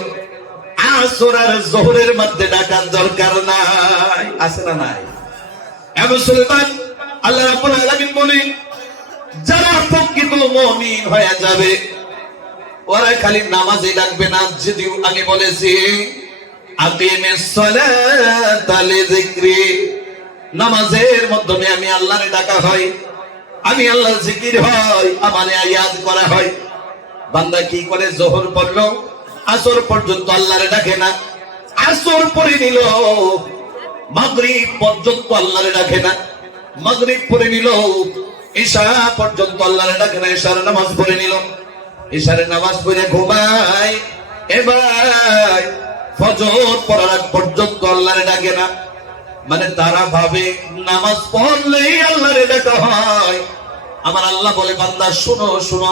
আসর আর যোহরের মধ্যে ডাকার দরকার নাই। আছে না নাই? এ মুসলমান, আল্লাহ রাব্বুল আলামিন বলেন, যারা প্রকৃত মুমিন হয়ে যাবে, ওরা খালি নামাজে ডাকবে না। যদিও আমি বলেছি আকিমিস সালাতা লিযিকরি, নামাজের মাধ্যমে আমি আল্লাহরে ডাকা হয়, আমি আল্লাহর জিকির হয়, আমারে ইয়াদ করা হয়। বান্দা কি করে? যোহর পড়লো, আসর পর্যন্ত আল্লাহরে ডাকে না, আসর পড়ে নিল, মাগরিব পর্যন্ত আল্লাহরে ডাকে না, মাগরিব পড়ে নিল, ইশা পর্যন্ত আল্লাহরে ডাকে না, ইশার নামাজ পড়ে নিল, ইশারের নামাজ পড়ে ঘুমায়। এবার ফজর পড়ার আগ পর্যন্ত আল্লাহরে ডাকে না। মানে তারা ভাবে নামাজ পড়লেই আল্লাহরে ডাকা হয়। আমার আল্লাহ বলে, বান্দা শুনো শুনো,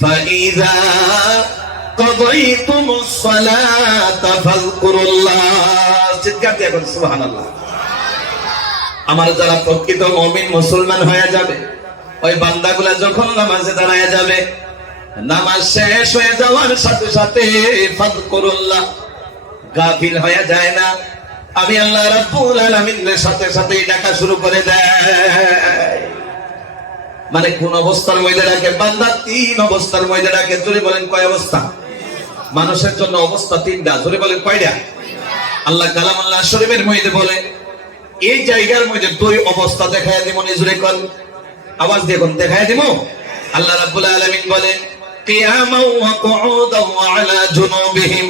ফাইযা কাযাইতুমুস সালাতা ফাযকুরুল্লাহ। চিৎকার দিয়ে বলুন সুবহানাল্লাহ। আমার যারা প্রকৃত মুমিন মুসলমান হয়ে যাবে, ওই বান্দাগুলা যখন নামাজে দাঁড়ায় যাবে, নামাজ শেষ হয়ে যাওয়ার সাথে সাথে ফাযকুরুল্লাহ গাফিল হয়ে যায় না, আমি আল্লাহ রাব্বুল আলামিনের সাথে সাথে ডাকা শুরু করে দেয়। মানে কোন অবস্থার মধ্যে ডাকে বান্দা? তিন অবস্থার মধ্যে ডাকে। জোরে বলেন কয় অবস্থা? মানুষের জন্য অবস্থা তিনটা। জোরে বলেন কয়টা? আল্লাহ কালামুল্লাহ শরীফের মধ্যে বলে এই জায়গার মধ্যে দুই অবস্থা দেখায় দিব। জোরে কোন আওয়াজ দিয়ে কোন দেখায় দিব? আল্লাহ রাব্বুল আলামিন বলে কিয়ামান ওয়া কুউদান ওয়া আলা জুনুবিহিম।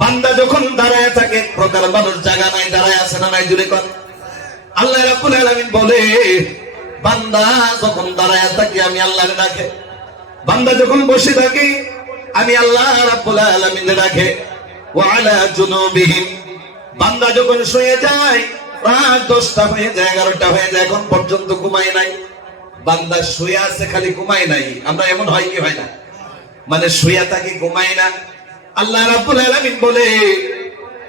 বান্দা যখন দাঁড়ায় থাকে, প্রকার মানুষ জায়গা নাই, দাঁড়ায় আছে না নাই? জোরে কোন। আল্লাহ রাব্বুল আলামিন বলে বান্দা যখন দাঁড়ায় থাকে আমি আল্লাহরে ডাকে, বান্দা যখন বসে থাকে আমি আল্লাহ রাব্বুল আলামিনে ডাকে। ওয়া আলা জুনুবিহিম, বান্দা যখন শুয়ে যায়, রাত 10টা হয়ে যায়, 11টা হয়ে যায়, এখন পর্যন্ত ঘুমায় নাই, বান্দা শুয়ে আছে খালি ঘুমায় নাই। আমরা এমন হয় কি হয় না? মানে শুয়ে থাকি ঘুমায় না। আল্লাহ রাব্বুল আলামিন বলে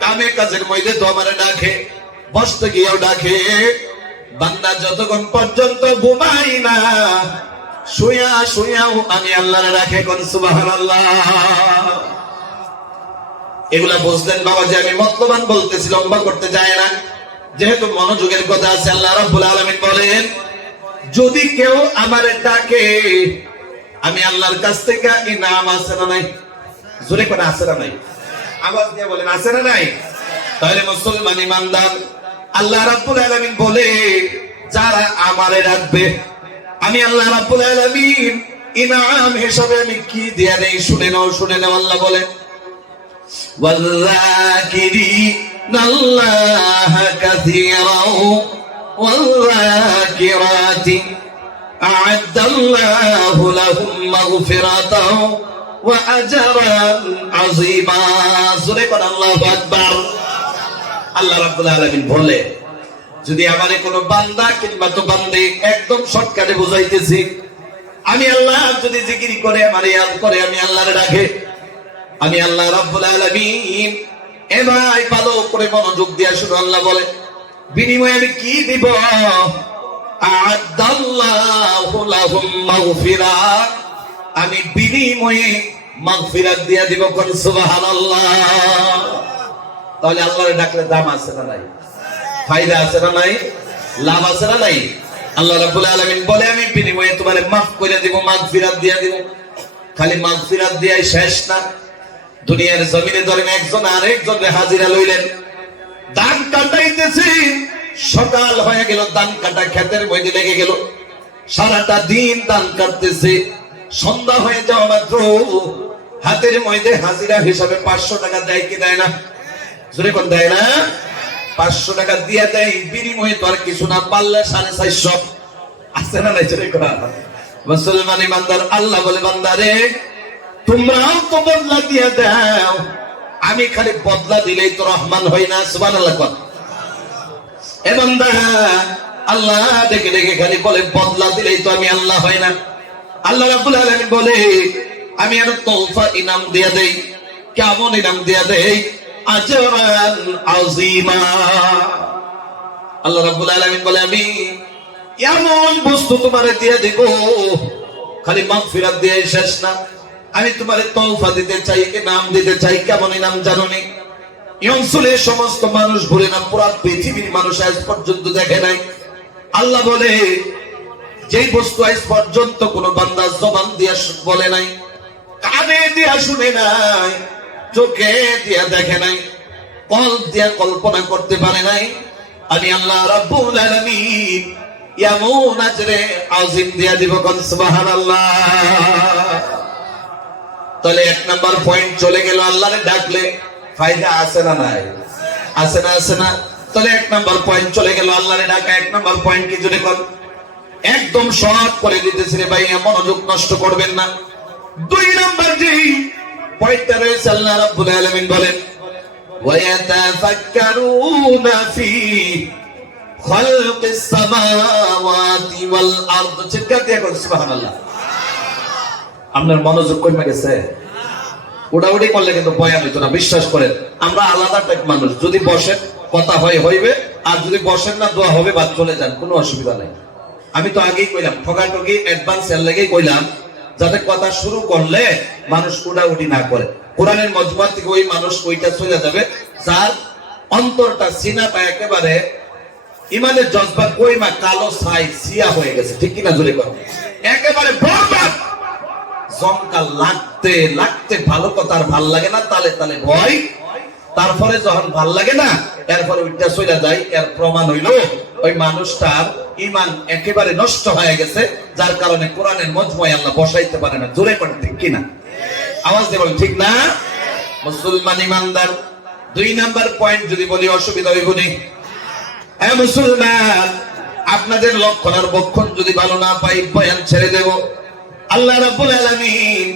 কামে কাজের মধ্যে তো আমারে ডাকে, বসতে গিয়েও ডাকে। বান্দা যতক্ষণ পর্যন্ত ঘুমাই না, শুয়া শুয়াও আমি আল্লাহরে ডাকে। কোন সুবহানাল্লাহ। এগুলা বুঝলেন বাবা যে আমি মতলবান বলতেছি, লম্বা করতে যায় না, যেহেতু মনোযোগের কথা আছে। আল্লাহ রাব্বুল আলামিন বলেন যদি কেউ আমারে ডাকে আমি আল্লাহর কাছ থেকে ইনাম আছে না নাই? জোরে করে আছে না নাই? আওয়াজ দিয়ে বলেন আছে না নাই? তাহলে মুসলমান ইমানদার, আল্লাহ রাব্বুল আলামিন বলে যারা আমারে ডাকবে আমি আল্লাহ রাব্বুল আলামিন ইনাম হিসাবে আমি কি দিয়া দেই শুনে নাও, শুনে নাও। আল্লাহ বলে ওয়াল্লাযীরিনাল্লাহা কাসীরান ওয়াল্লাযীরাতি আ'আদ্দাল্লাহু লাহুম মাগফিরাতান ওয়া আজরান আযীমা। সূরা কোন আল্লাহু আকবার। আল্লাহ রাব্বুল আলামিন বলে যদি আমারে কোনো বান্দা কিংবা তো বান্দী, একদম শর্টকাটে বুঝাইতেছি, আমি আল্লাহ যদি জিকির করে আমারে ইয়াদ করে আমি আল্লাহরে ডাকে, আমি আল্লাহ রাব্বুল আলামিন এবার ভালো করে মনোযোগ দিয়ে শুনো। আল্লাহ বলে বিনিময়ে আমি কি দিব? আ'আদ্দাল্লাহু লাহুম মাগফিরা, আমি বিনিময়ে মাগফিরাত দিয়ে দিব। কোন সুবহানাল্লাহ। তাহলে আল্লাহরে ডাকলে দাম আছে না নাই? ফায়দা আছে না নাই? লাভ আছে না নাই? আল্লাহ রাব্বুল আলামিন বলে আমি বিনিময়ে তোমারে মাফ করে দিব, মাগফিরাত দিয়ে দিব। খালি মাগফিরাত দিয়ে শেষ না, দুনিয়ার জমিনে ধরেন একজন আরেকজনের হাজিরা লইলেন, ধান কাটাইতেছে, সকাল হয়ে গেল, ধান কাটা ক্ষেতের মধ্যে লেগে গেল, সারাটা দিন ধান কাটতেছে, সন্ধ্যা হয়ে যাওয়া মাত্র হাতের মধ্যে হাজিরা হিসাবে 500 টাকা দেয় কি দেয় না? জোরে কোন দেয় না? 500 টাকা দিয়ে দেয়, বিনিময়ে তো আর কিছু না, পারলে 450 আছে না নাই? জোরে কোন মুসলমান ইমানদার, আল্লাহ বলে বান্দারে তোমরাও তো বদলা দিয়ে দাও, আমি খালি বদলা দিলেই তো রহমান হই না? সুবহানাল্লাহ। কোন এ বান্দা, আল্লাহ ডেকে ডেকে খালি বলে বদলা দিলেই তো আমি আল্লাহ হই না। আল্লাহ রাব্বুল আলামিন বলে আমি আর তোফা ইনাম দিয়ে দেই। কেমন ইনাম দিয়ে দেই? আজরান আযীমা। আল্লাহ রাব্বুল আলামিন বলে আমি এমন বস্তু তোমারে দিয়ে দেব, খালি মাগফিরাত দিয়ে শেষ না, আমি তোমারে তওফা দিতে চাই, ইনাম দিতে চাই। কেমন ইনাম জানো নি? এই অঞ্চলের সমস্ত মানুষ বলে না, পুরো পৃথিবীর মানুষ আজ পর্যন্ত দেখে নাই। আল্লাহ বলে যেই বস্তু আজ পর্যন্ত কোন বান্দা জবান দিয়া বলে নাই, কানে দিয়া শুনে নাই, চোখে দিয়া দেখে নাই, কল্প দিয়া কল্পনা করতে পারে নাই, আমি আল্লাহ রাব্বুল আলামিন এমন আজরে আযীম দিয়া দিব। কোন সুবহানাল্লাহ। তাহলে 1 নাম্বার পয়েন্ট চলে গেল, আল্লাহরে ডাকলে ফায়দা আছে না নাই? আছে না? আছে না? তাহলে 1 নাম্বার পয়েন্ট চলে গেল, আল্লাহরে ডাকা। 1 নাম্বার পয়েন্ট কি জুড়ে কোন? একদম শর্ট করে দিতেছি রে ভাই, মনোযোগ নষ্ট করবেন না। 2 নাম্বার যে পয়েন্টটা রয়েছে, আল্লাহ রাব্বুল আলামিন বলেন ওয়ায়াতাফাক্কারুনা ফি খালকিস সামাওয়াতি ওয়াল আরদ। চিৎকার দিয়ে কোন সুবহানাল্লাহ। আপনার মনোযোগ কমে গেছে? উড়াউড়ি করলে কিন্তু বয়ান হইতো না, বিশ্বাস করেন। আমরা আলাদা টাইপ মানুষ, যদি বসেন কথা হইবে, আর যদি বসেন না দোয়া হবে, বাদ চলে যান, কোনো অসুবিধা নাই। আমি তো আগেই কইলাম, ঠকাঠকি অ্যাডভান্স এর লাগেই কইলাম যাতে কথা শুরু করলে মানুষ উড়াউড়ি না করে। কোরআনের মজমুয়া থেকে ওই মানুষ ওইটা চলে যাবে যার অন্তরটা সিনাটা একেবারে ইমানের জজবা কইমা কালো ছাই সিয়া হয়ে গেছে, ঠিক কিনা জোরে কর, একেবারে বরবাদ। জমকা লাগতে লাগতে ভালো কথা আর ভাল লাগে না, তালে তালে ভয়, তারপরে যখন ভাল লাগে না এরপরে ওইটা চলে যায়। এর প্রমাণ হইল ওই মানুষটার ইমান একেবারে নষ্ট হয়ে গেছে, যার কারণে কোরআনের মজমুয়ায় আল্লাহ বসাইতে পারে না। জোরে পড়ে ঠিক কিনা, আওয়াজ দিয়ে বলেন ঠিক না। মুসলমান ইমানদার 2 নাম্বার পয়েন্ট যদি বলি অসুবিধা হইব নি? হ্যাঁ মুসলমান, আপনাদের লক্ষণ আর বক্ষণ যদি ভালো না পাই বয়ান ছেড়ে দেব। আল্লাহ রাব্বুল আলামিন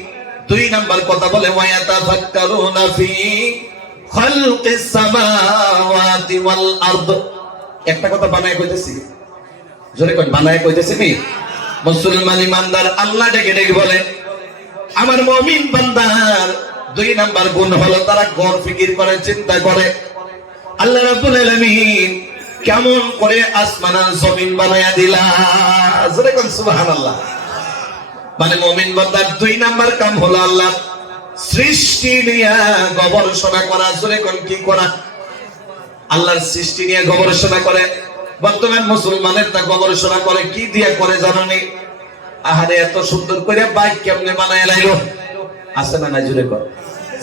2 নাম্বার কথা বলে ওয়ায়াতাফাক্কারুনা ফি খালকিস সামাওয়াতি ওয়াল আরদ। একটা কথা বানায় কইতেছি, জোরে কই বানায় কইতেছি নি? মুসলমান ইমানদার আল্লাহ ডেকে ডেকে বলে আমার মুমিন বান্দার 2 নাম্বার গুণ হলো তারা গর ফিকির করে, চিন্তা করে আল্লাহ রাব্বুল আলামিন কেমন করে আসমান আর জমিন বানায়া দিলা। জোরে কোন সুবহানাল্লাহ। মানে মুমিন বান্দার 2 নাম্বার কাম হলো আল্লাহ সৃষ্টি নিয়ে গবেষণা করা। জোরে কোন কি করা? আল্লাহর সৃষ্টি নিয়ে গবেষণা করে। বর্তমান মুসলমানের তা গবেষণা করে কি দিয়ে করে জানেন? আহারে এত সুন্দর করে বাইক কেমনে বানায় লাইলো, আছে না নাই? জোরে কর,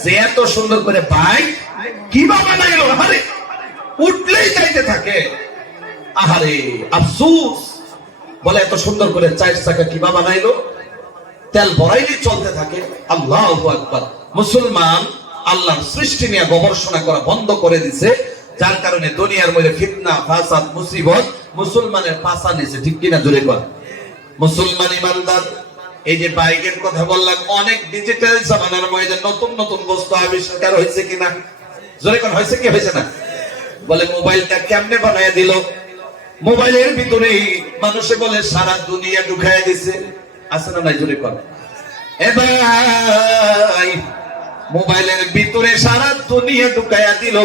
যে এত সুন্দর করে বাইক কিভাবে বানাইলো, আহারে উঠলেই যাইতে থাকে। আহারে আফসোস, বলে এত সুন্দর করে 4 চাকা কিভাবে বানাইলো, তেল ভরাইলেই চলতে থাকে। আল্লাহু আকবার। মুসলমান আল্লাহর সৃষ্টি নিয়ে গবেষণা করা বন্ধ করে দিছে, যার কারণে দুনিয়ার মধ্যে ফিতনা ফাসাদ মুসিবত মুসলমানের পাশা নিছে, ঠিক কিনা জোরে কর। মুসলমান ইমানদার এই যে বাইকের কথা বললাম, অনেক ডিজিটাল জামানার মধ্যে নতুন নতুন বস্তু আবিষ্কার হয়েছে কিনা? জোরে কোন হয়েছে কি হয়েছে না? বলে মোবাইলটা কেমনে বানায় দিল, মোবাইলের ভিতরে মানুষে বলে সারা দুনিয়া ঢুকায় দিছে, আছে না নাই? জোরে কোন। এ ভাই, মোবাইলের ভিতরে সারা দুনিয়া ঢুকায়া দিল,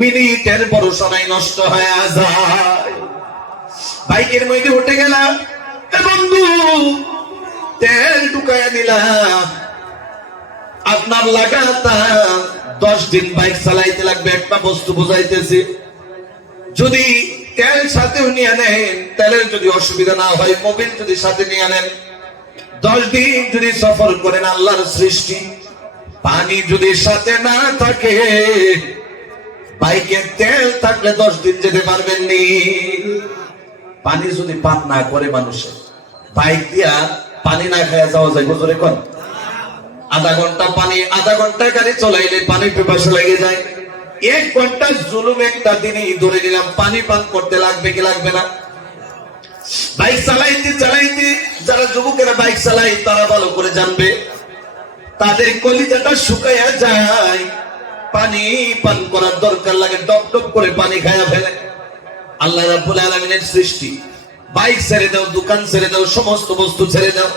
মিনিটের ভরসা নাই, নষ্ট হয়ে যায়। বাইকের মধ্যে উঠে গেলাম, বন্ধু তেল ঢুকায়া দিলাম, আপনার লাগাতার 10 দিন বাইক চালাইতে লাগবে। একটা বস্তু বুঝাইতেছি, যদি তেল সাথে নিয়ে নেন, তেলের যদি অসুবিধা না হয়, মোবিল যদি সাথে নিয়ে নেন, 10 দিন যদি সফর করেন আল্লাহর সৃষ্টি, পানি যদি সাথে না থাকে, বাইকে তেল থাকলে 10 দিন যেতে পারবেন নি। পানি যদি পান না করে মানুষের, বাইক দিয়া পানি না খায়া যাওয়া যায়? বুঝলে কোন? আধা ঘন্টা পানি, আধা ঘন্টা গাড়ি চলাইলে পানি পিপাসা লেগে যায়। 1 ঘন্টা জুলুম একটা দিনই ধরে নিলাম, পানি পান করতে লাগবে কি লাগবে না? বাইক চালাইতে চালাইতে যারা যুবকেরা বাইক চালাই তারা ভালো করে জানবে, তাদের কলিজাটা শুকায়া যায়, পানি পান করার দরকার লাগে, টপ টপ করে পানি খায়া ফেলে। আল্লাহ রাব্বুল আলামিনের সৃষ্টি, বাইক ছেড়ে দাও, দোকান ছেড়ে দাও, সমস্ত বস্তু ছেড়ে দাও,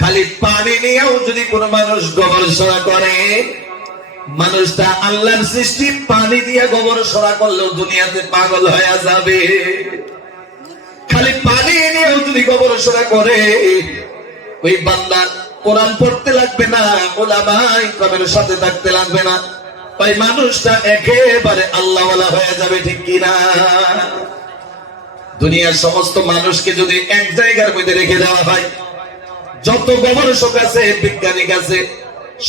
খালি পানি নিয়েও যদি কোনো মানুষ গবেষণা করে, মানুষটা আল্লাহর সৃষ্টি পানি দিয়ে গবেষণা করলেও দুনিয়াতে পাগল হয়ে যাবে। খালি পানি নিয়েও যদি গবেষণা করে, ওই বান্দা কোরআন পড়তে লাগবে না, উলামায়ে কেরামের সাথে থাকতে লাগবে না, ওই মানুষটা একেবারে আল্লাহওয়ালা হয়ে যাবে, ঠিক কিনা? দুনিয়ার সমস্ত মানুষকে যদি এক জায়গার মধ্যে রেখে দেওয়া হয়, যত গবেষক আছে, বিজ্ঞানিক আছে,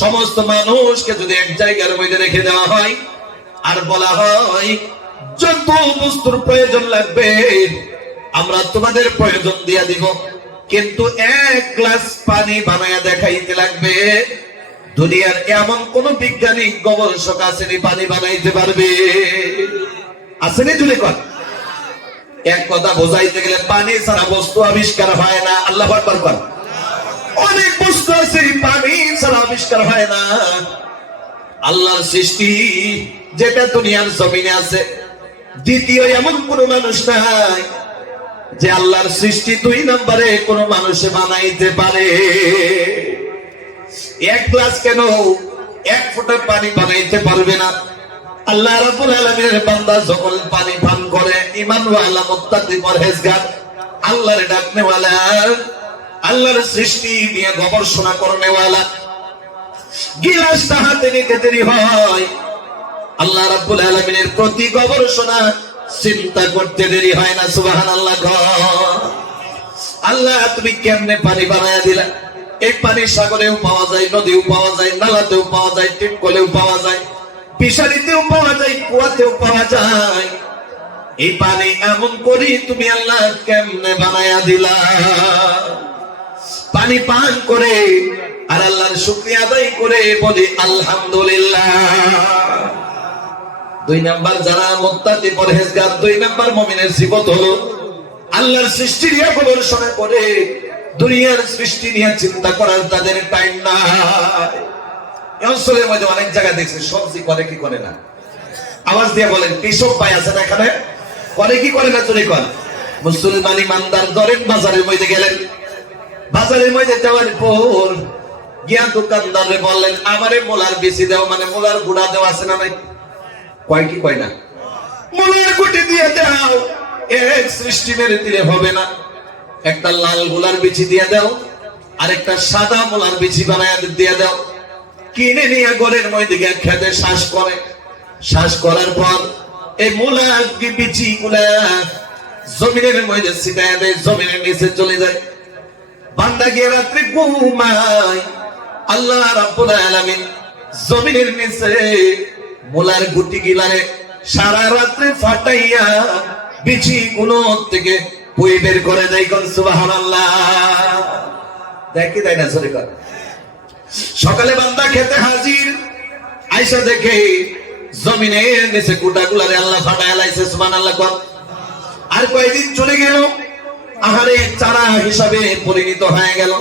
সমস্ত মানুষকে যদি এক জায়গার মধ্যে রেখে দেওয়া হয় আর বলা হয় যত বস্তুর প্রয়োজন লাগবে আমরা তোমাদের প্রয়োজন দিয়া দিব, কিন্তু 1 গ্লাস পানি বানায়া দেখাইতে লাগবে, দুনিয়ার এমন কোন বিজ্ঞানিক গবেষক আসেনি পানি বানাইতে পারবে? আসেনি? জুড়ে কর। এক কথা বোঝাইতে গেলে পানি ছাড়া বস্তু আবিষ্কার হয় না। আল্লাহু আকবার কর। অনেক বস্তু আছে পানি ছাড়া আবিষ্কার হয় না। আল্লাহর সৃষ্টি যেটা দুনিয়ার জমিনে আছে, দ্বিতীয় এমন কোন মানুষ নাই যে আল্লাহর সৃষ্টি 2 নম্বরে কোন মানুষে বানাইতে পারে। 1 গ্লাস কেন 1 ফোঁটা পানি বানাইতে পারবে না। আল্লাহ রাব্বুল আলামিনের বান্দা যখন পানি পান করে, ঈমান ওয়ালা মুত্তাকি পরহেজগার আল্লাহর ডাকনেওয়ালা আল্লাহর সৃষ্টি নিয়ে গবেষণা করনেওয়ালা, গিলাসটা হাতে নিতে দেরি হয়, আল্লাহ রাব্বুল আলামিনের প্রতি গবেষণা চিন্তা করতে দেরি হয় না। সুবহানাল্লাহ। আল্লাহ তুমি কেমনে পানি বানায়া দিলা? এই পানি সাগরেও পাওয়া যায়, নদীও পাওয়া যায়, নালাতেও পাওয়া যায়, টিপকলেও পাওয়া যায়, ফিশারিতেও পাওয়া যায়, কুয়াতেও পাওয়া যায়। এই পানি এমন করি তুমি আল্লাহ কেমনে বানায়া দিলা? পানি পান করে আর আল্লাহর শুকরিয়া আদায় করে বলি আলহামদুলিল্লাহ। 2 নাম্বার যারা মুত্তাকি পরহেজগার, 2 নাম্বার মুমিনের সিফত হলো আল্লাহর সৃষ্টি নিয়ে গবেষণা করে, দুনিয়ার সৃষ্টি নিয়ে চিন্তা করার তাদের টাইম নাই। এই অঞ্চলের মধ্যে অনেক জায়গায় দেখছি সবজি করে কি করে না, আওয়াজ দিয়ে বলেন কৃষক ভাই আছে না এখানে? করে কি করে না? চুরি কর। মুসলমান ইমানদার ধরেন বাজারের মধ্যে গেলেন, বাজারের মধ্যে যাওয়ার পর গিয়া দোকানদারে বললেন আমারে মোলার বেশি দাও, মানে মোলার গুড়া দেওয়া আছে না নাই? কয় কি কয় না? মোলার গুটি দিয়ে দাও। এক সৃষ্টি মেরে দিলে হবে না, একটা লাল মোলার বিচি দিয়ে দাও আর একটা সাদা মোলার বিচি বানায় দিয়ে দাও। কিনে নিয়ে ঘরের মধ্যে গিয়ে খেতে শ্বাস করে, শ্বাস করার পর এই মোলার বিচি গুলা জমিনের মধ্যে ছিটায় দেয়, জমিনের নিচে চলে যায়। বান্দা গিয়ে রাত্রে ঘুমায়, আল্লাহ রাব্বুল আলামিন জমিনের নিচে মোলার গুটি গিলারে সারা রাত্রে ফাটাইয়া বিচি গুলো থেকে বই বের করে দেয়। কোন সুবহানাল্লাহ। দেখি তাই না? সরি কর। সকালে বান্দা খেতে হাজির, আয়েশা দেখে জমিনের নিচে গুটাগুলারে আল্লাহ ফাটাইয়া লাইছে। সুবহানাল্লাহ কর। আর কয়েকদিন চলে গেল, আহারে চারা হিসাবে পরিণত হয়ে গেল।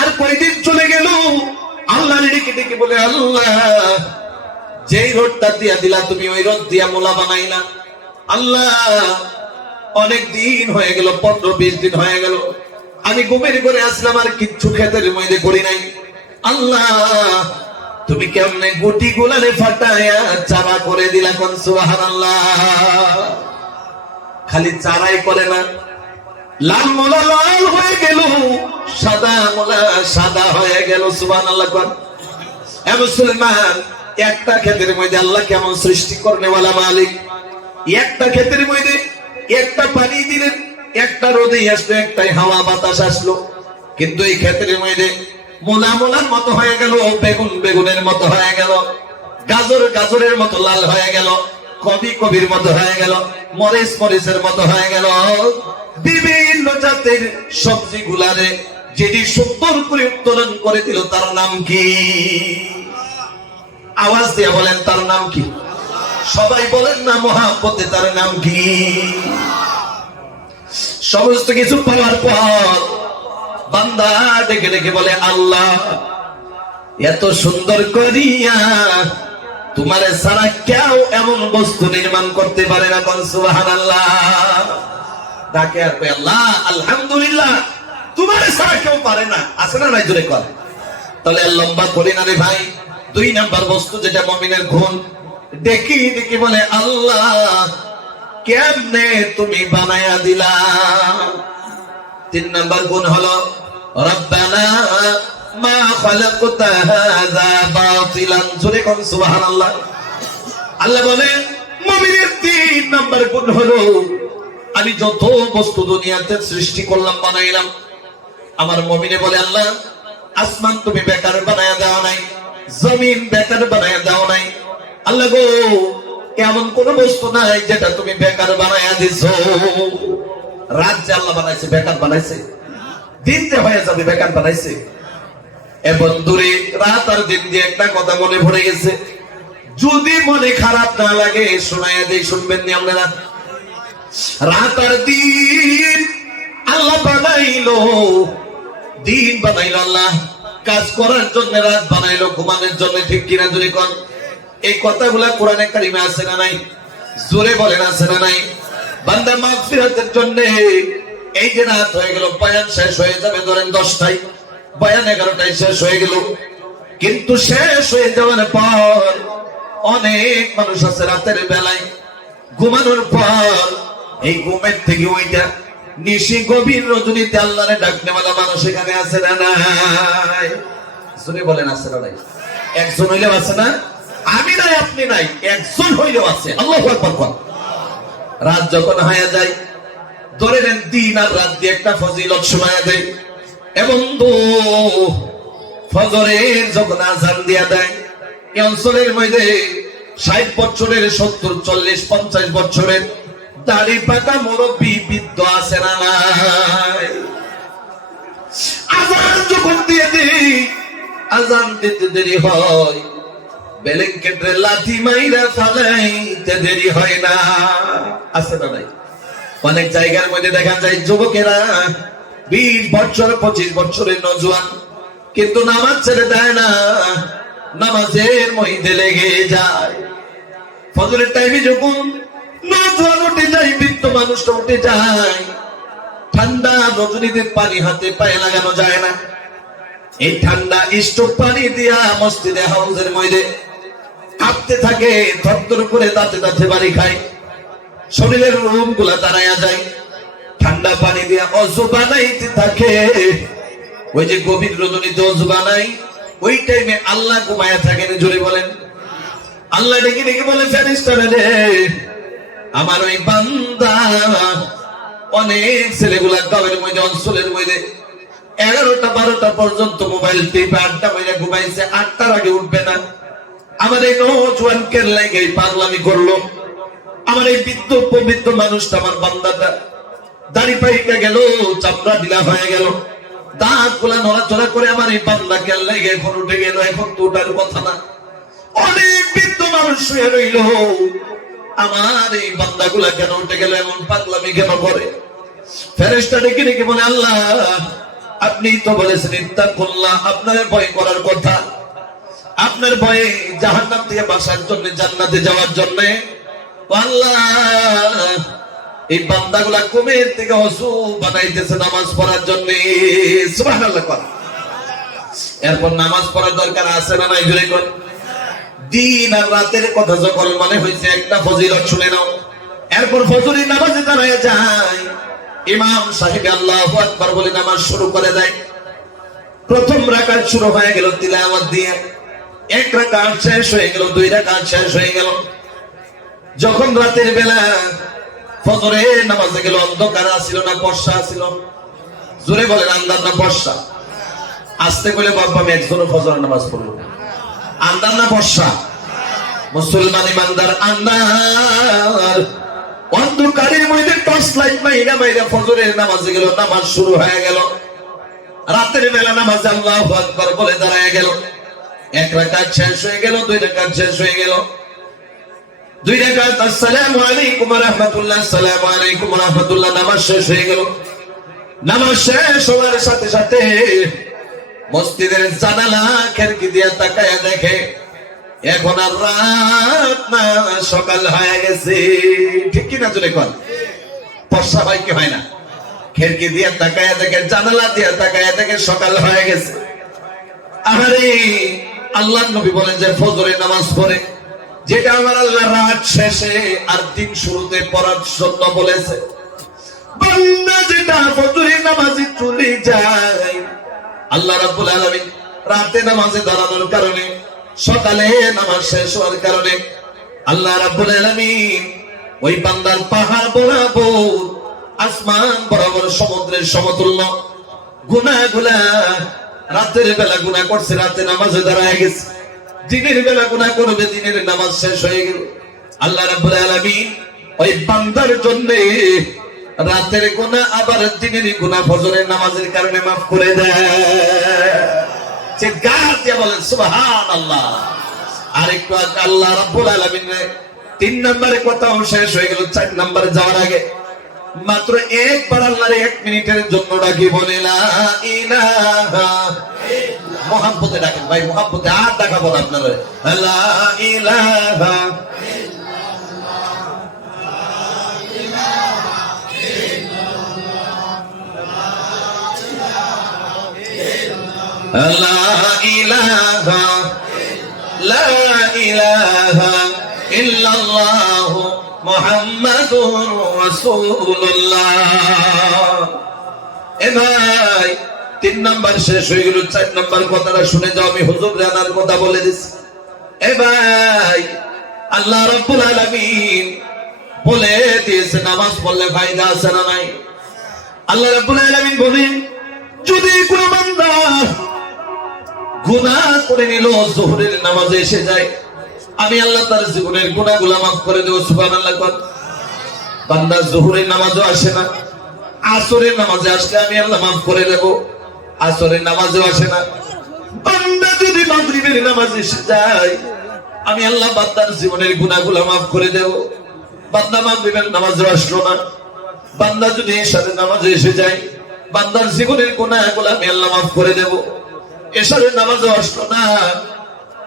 আর কয়েকদিন চলে গেল, আল্লাহ ডেকে ডেকে বলে আল্লাহ যেই রোদটা দিয়া দিলা তুমি ওই রোদ দিয়া মোলা বানাই না। আল্লাহ অনেক দিন হয়ে গেল, 15-20 দিন হয়ে গেল, আমি ঘুমের ঘরে আসলাম আর কিচ্ছু খেতের মধ্যে করি নাই। আল্লাহ তুমি কেমনে গুটি গুলারে ফাটায়া চারা করে দিলা। কোন সুবহানাল্লাহ। খালি চারাই করে না, লাল মোলা লাল হয়ে গেল, সাদা মোলা সাদা হয়ে গেল। সুবহানাল্লাহ কর। এ মুসলমান, একটা ক্ষেতের মধ্যে আল্লাহ কেমন সৃষ্টি করনেওয়ালা মালিক। একটা ক্ষেতের মধ্যে একটা পানি দিলেন, একটা রোদে আসলো, একটাই হাওয়া বাতাস আসলো, কিন্তু এই ক্ষেতের মধ্যে মোলা মোলার মতো হয়ে গেল, বেগুন বেগুনের মতো হয়ে গেল, গাজর গাজরের মতো লাল হয়ে গেল, কবি কবির মতো হয়ে গেল, মরিচ মরিচের মতো হয়ে গেল। বিভিন্ন জাতের সবজি গুলারে যেটি সুন্দর করে উত্তোলন করে দিল, তার নাম কি? আওয়াজ দিয়ে বলেন তার নাম কি? সবাই বলেন না মহাব্বতে তার নাম কি? সমস্ত কিছু পাওয়ার পর বান্দা ডেকে ডেকে বলে আল্লাহ এত সুন্দর করিয়া তোমারে ছাড়া কেউ এমন বস্তু নির্মাণ করতে পারে না। কোন সুবহানাল্লাহ। ডাকে আর কই আল্লাহ আলহামদুলিল্লাহ, তোমারে ছাড়া কেউ পারে না। আছে না নাই? জোরে কর। তাহলে লম্বা করি না রে ভাই। 2 নাম্বার বস্তু যেটা মুমিনের গুণ, দেখি দেখি বলে আল্লাহ কেমনে তুমি বানায়া দিলা। 3 নাম্বার গুণ হলো রব্বানা মা খালাকতা হাযা বাতিলান। জোরে কোন সুবহানাল্লাহ। আল্লাহ বলে মুমিনের 3 নাম্বার গুণ হলো আমি যত বস্তু দুনিয়াতে সৃষ্টি করলাম বানাইলাম, আমার মুমিনে বলে আল্লাহ আসমান তুমি বেকার বানায়া দাও নাই, জমিন বেকার বানায়া দাও নাই। আল্লাহ গো এমন কোন বস্তু নাই যেটা তুমি বেকার বানায়া দিছো। রাত যে আল্লাহ বানাইছে বেকার বানাইছে? দিন যে হয়ে যাবে বেকার বানাইছে? এ বন্ধুরে, রাত আর দিন দিয়ে একটা কথা মনে পড়ে গেছে, যদি মনে খারাপ না লাগে শোনায়া দেই, শুনবেন নি আপনারা? রাত আর দিন আল্লাহ বানাইলো, দিন বানাইলো আল্লাহ, কাজ করার জন্য রাত বানাইলো, ঘুমানোর জন্য। ঠিক কিনা? জোরে কোন। এই কথাগুলা কোরআনে কারিমে আছে না নাই? জোরে বলেন আছে না নাই? বান্দা মাগফিরাতের জন্য এই যে রাত হয়ে গেল, বয়ান শেষ হয়ে যাবে ধরেন 10টায়, বয়ান 11টায় শেষ হয়ে গেল, কিন্তু শেষ হয়ে যাওয়ার পর অনেক মানুষ আছে রাতের বেলায় ঘুমানোর পর এই ঘুমের থেকে ওইটা নিশি গভীর রজনীতে আল্লাহরে ডাক নেওয়ালা মানুষ এখানে আছে না নাই? শুনে বলেন আছে না নাই? একজন হইলেও আছে না? আমি নাই, আপনি নাই, একজন হইলেও আছে। আল্লাহু আকবার। রাত যখন হয়ে যায়, ধরে নেন দিন আর রাত দিয়ে একটা ফজিলত শোনায়া দেয়। এবং ফজরের যখন আজান দিয়া দেয়, এই অঞ্চলের মধ্যে 60 বছরের 70, 40, 50 বছরের দাড়ি পাকা মুরব্বী বৃদ্ধ আছে না নাই? আজান যখন দিয়ে দেই, আজান দিতে দেরি হয়, বেলেঙ্কেটে লাথি মাইরা ফালাইতে দেরি হয় না, আছে না নাই? অনেক জায়গার মধ্যে দেখা যায় যুবকেরা 20 বছর 25 বছরের নজওয়ান, কিন্তু নামাজ ছেড়ে দেয় না, নামাজের মধ্যে লেগে যায়। ফজরের টাইমে যখন নজওয়ান উঠে যায়, বৃদ্ধ মানুষটা উঠে যায়, ঠান্ডা রজনীতে পানি হাতে পায়ে লাগানো যায় না। এই ঠান্ডা স্টোভ পানি দিয়া মসজিদে হাউজের মধ্যে কাঁপতে থাকে, থরথর করে দাঁতে দাঁতে বাড়ি খায়, শরীরের রুম গুলা দাঁড়ায়া যায়, ঠান্ডা পানি দিয়া অজু বানাইতে থাকে। ওই যে গভীর রজনীতে অজু বানাই, ওই টাইমে আল্লাহ ঘুমায়া থাকেন। জোরে বলেন, আল্লাহ ডেকে ডেকে বলে, ফেরেশতারা রে, আমার ওই বান্দা অনেক ছেলেগুলা গাঁয়ের মধ্যে অঞ্চলের মধ্যে 11টা 12টা পর্যন্ত মোবাইল টিপে আড্ডা মাইরা ঘুমাইছে, 8টার আগে উঠবে না। আমার এই নওজোয়ান কেল্লাইকে পাগলামি করলো। আমার এই বৃদ্ধ পবিত্র মানুষটা, আমার বান্দাটা দাড়ি পাইকা গেল, চামড়া ঢিলা হয়ে গেল, দাঁত গুলা নড়াচড়া করে আমার এই বান্দা কেল্লাইকে এখন উঠে গেল, এখন তো ওঠার কথা না। অনেক বৃদ্ধ মানুষ শুয়ে রইল, আমার এই বান্দা গুলা কেন উঠে গেল, এমন পাগলামি কেন করে? ফেরেশতা ডেকে ডেকে বলে, আল্লাহ আপনি তো বলেছেন ইত্তাকুল্লাহ, আপনার ভয় করার কথা, আপনার ভয়ে জাহান্নাম থেকে বাঁচার জন্য, জান্নাতে যাওয়ার জন্য। আল্লাহ এই বান্দাগুলা কুমের থেকে ওযু বানাইতেছে নামাজ পড়ার জন্য। সুবহানাল্লাহ। এরপর নামাজ পড়ার দরকার আছে না নাই? জোরে কোন। দিন আর রাতের কথা যখন মনে হয়েছে, একটা ফজিলত শুনে নাও। এরপর ফজরের নামাজে দাঁড়ায় যায়, ইমাম সাহেব আল্লাহু আকবার বলে নামাজ শুরু করে দেয়। প্রথম রাকাত শুরু হয়ে গেল তিলাওয়াত দিয়ে, 1 রাকাত শেষ হয়ে গেল, 2 রাকাত শেষ হয়ে গেল। যখন রাতের বেলা ফজরের নামাজে গেল, অন্ধকার ছিল না, বর্ষা ছিল? জোরে বলেন, আন্দার না বর্ষা? আস্তে বলে বাবা, আমি একজনও ফজরের নামাজ পড়ব। আন্দার না বর্ষা? মুসলমান ইমানদার আন্দার। অন্ধকারের মধ্যে টর্চ লাইট মাইরা মাইরা ফজরের নামাজে গেল, নামাজ শুরু হয়ে গেল। রাতের বেলা নামাজে আল্লাহু আকবার বলে দাঁড়ায় গেল, 1 রাকাত শেষ হয়ে গেল, 2 রাকাত শেষ হয়ে গেল, 2 রাকাত আসসালামু আলাইকুম ওয়া রাহমাতুল্লাহ, আসসালামু আলাইকুম ওয়া রাহমাতুল্লাহ, নামাজ শেষ হয়ে গেল। নামাজ শেষ হওয়ার সাথে সাথে মসজিদের জানালা খিড়কি দিয়ে তাকায় দেখে, এখন আর রাত না, সকাল হয়ে গেছে। ঠিক কি না? জোরে কোন। বর্ষা হয় কি হয় না? খিড়কি দিয়ে তাকায় দেখে, জানালা দিয়ে তাকায় দেখে সকাল হয়ে গেছে। আরে আল্লাহর নবী বলেন যে ফজরের নামাজ পড়ে, যেটা আমার আল্লাহ রাত শেষে আর দিন শুরুতে পড়ার জন্য বলেছে, বান্দা যেটা ফজরের নামাজে চলে যায়, আল্লাহ রাব্বুল আলামিন রাতে নামাজে দাঁড়ানোর কারণে, সকালে নামাজ শেষ হওয়ার কারণে আল্লাহ রাব্বুল আলামিন ওই বান্দার পাহাড় বরাবর, আসমান বরাবর, সমুদ্রের সমতুল্য গুনাহগুলা, রাতের বেলা গুনাহ করছে, রাতে নামাজে দাঁড়ায় গেছে, দিনের বেলা গুনাহ করবে, দিনের নামাজ শেষ হয়ে গেল। আল্লাহ রাব্বুল আলামিন ওই বান্দার জন্য রাতের গুনাহ আবার দিনের গুনাহ ফজরের নামাজের কারণে মাফ করে দেয়। চিৎকার দিয়ে বলেন সুবহানাল্লাহ। আরেকটু আল্লাহ রাব্বুল আলামিন 3 নম্বরে কথাও শেষ হয়ে গেল। 4 নম্বরে যাওয়ার আগে মাত্র একবার আল্লাহর 1 মিনিটের জন্য ডাকি, বলে লা ইলাহা ইল্লাল্লাহ। মুহাব্বতে ডাকেন ভাই, মুহাব্বতে আর দেখাবো না আপনারা। লা ইলাহা লা ইলাহা ইল্লাল্লাহ মুহাম্মাদুর রাসূলুল্লাহ। এ ভাই 3 নাম্বার শেষ হয়ে গেল, 4 নাম্বার কথাটা শুনে যাও, আমি হুজুর জানার কথা বলে দিচ্ছি। এ ভাই আল্লাহ রাব্বুল আলামিন বলে দিয়েছে নামাজ পড়লে ফায়দা আছে না নাই? আল্লাহ রাব্বুল আলামিন বলেন যদি কোনো বান্দা গুনাহ করে নিল, যোহরের নামাজে এসে যায়, আমি আল্লাহ তার জীবনের গুনাহগুলো মাফ করে দেব। সুবহানাল্লাহ। বান্দা যোহরের নামাজও আসে না, আসরের নামাজে আসলে আমি আল্লাহ মাফ করে দেব। আসরের নামাজেও আসে না, বান্দা যদি মাগরিবের নামাজে এসে যায়, আমি আল্লাহ বান্দার জীবনের গুনাহগুলো মাফ করে দেব। বান্দা মাগরিবের নামাজেও আসলো না, বান্দা যদি এশারের নামাজে এসে যায়, বান্দার জীবনের গুনাহগুলো আমি আল্লাহ মাফ করে দেব। এশারের নামাজে আসলো না,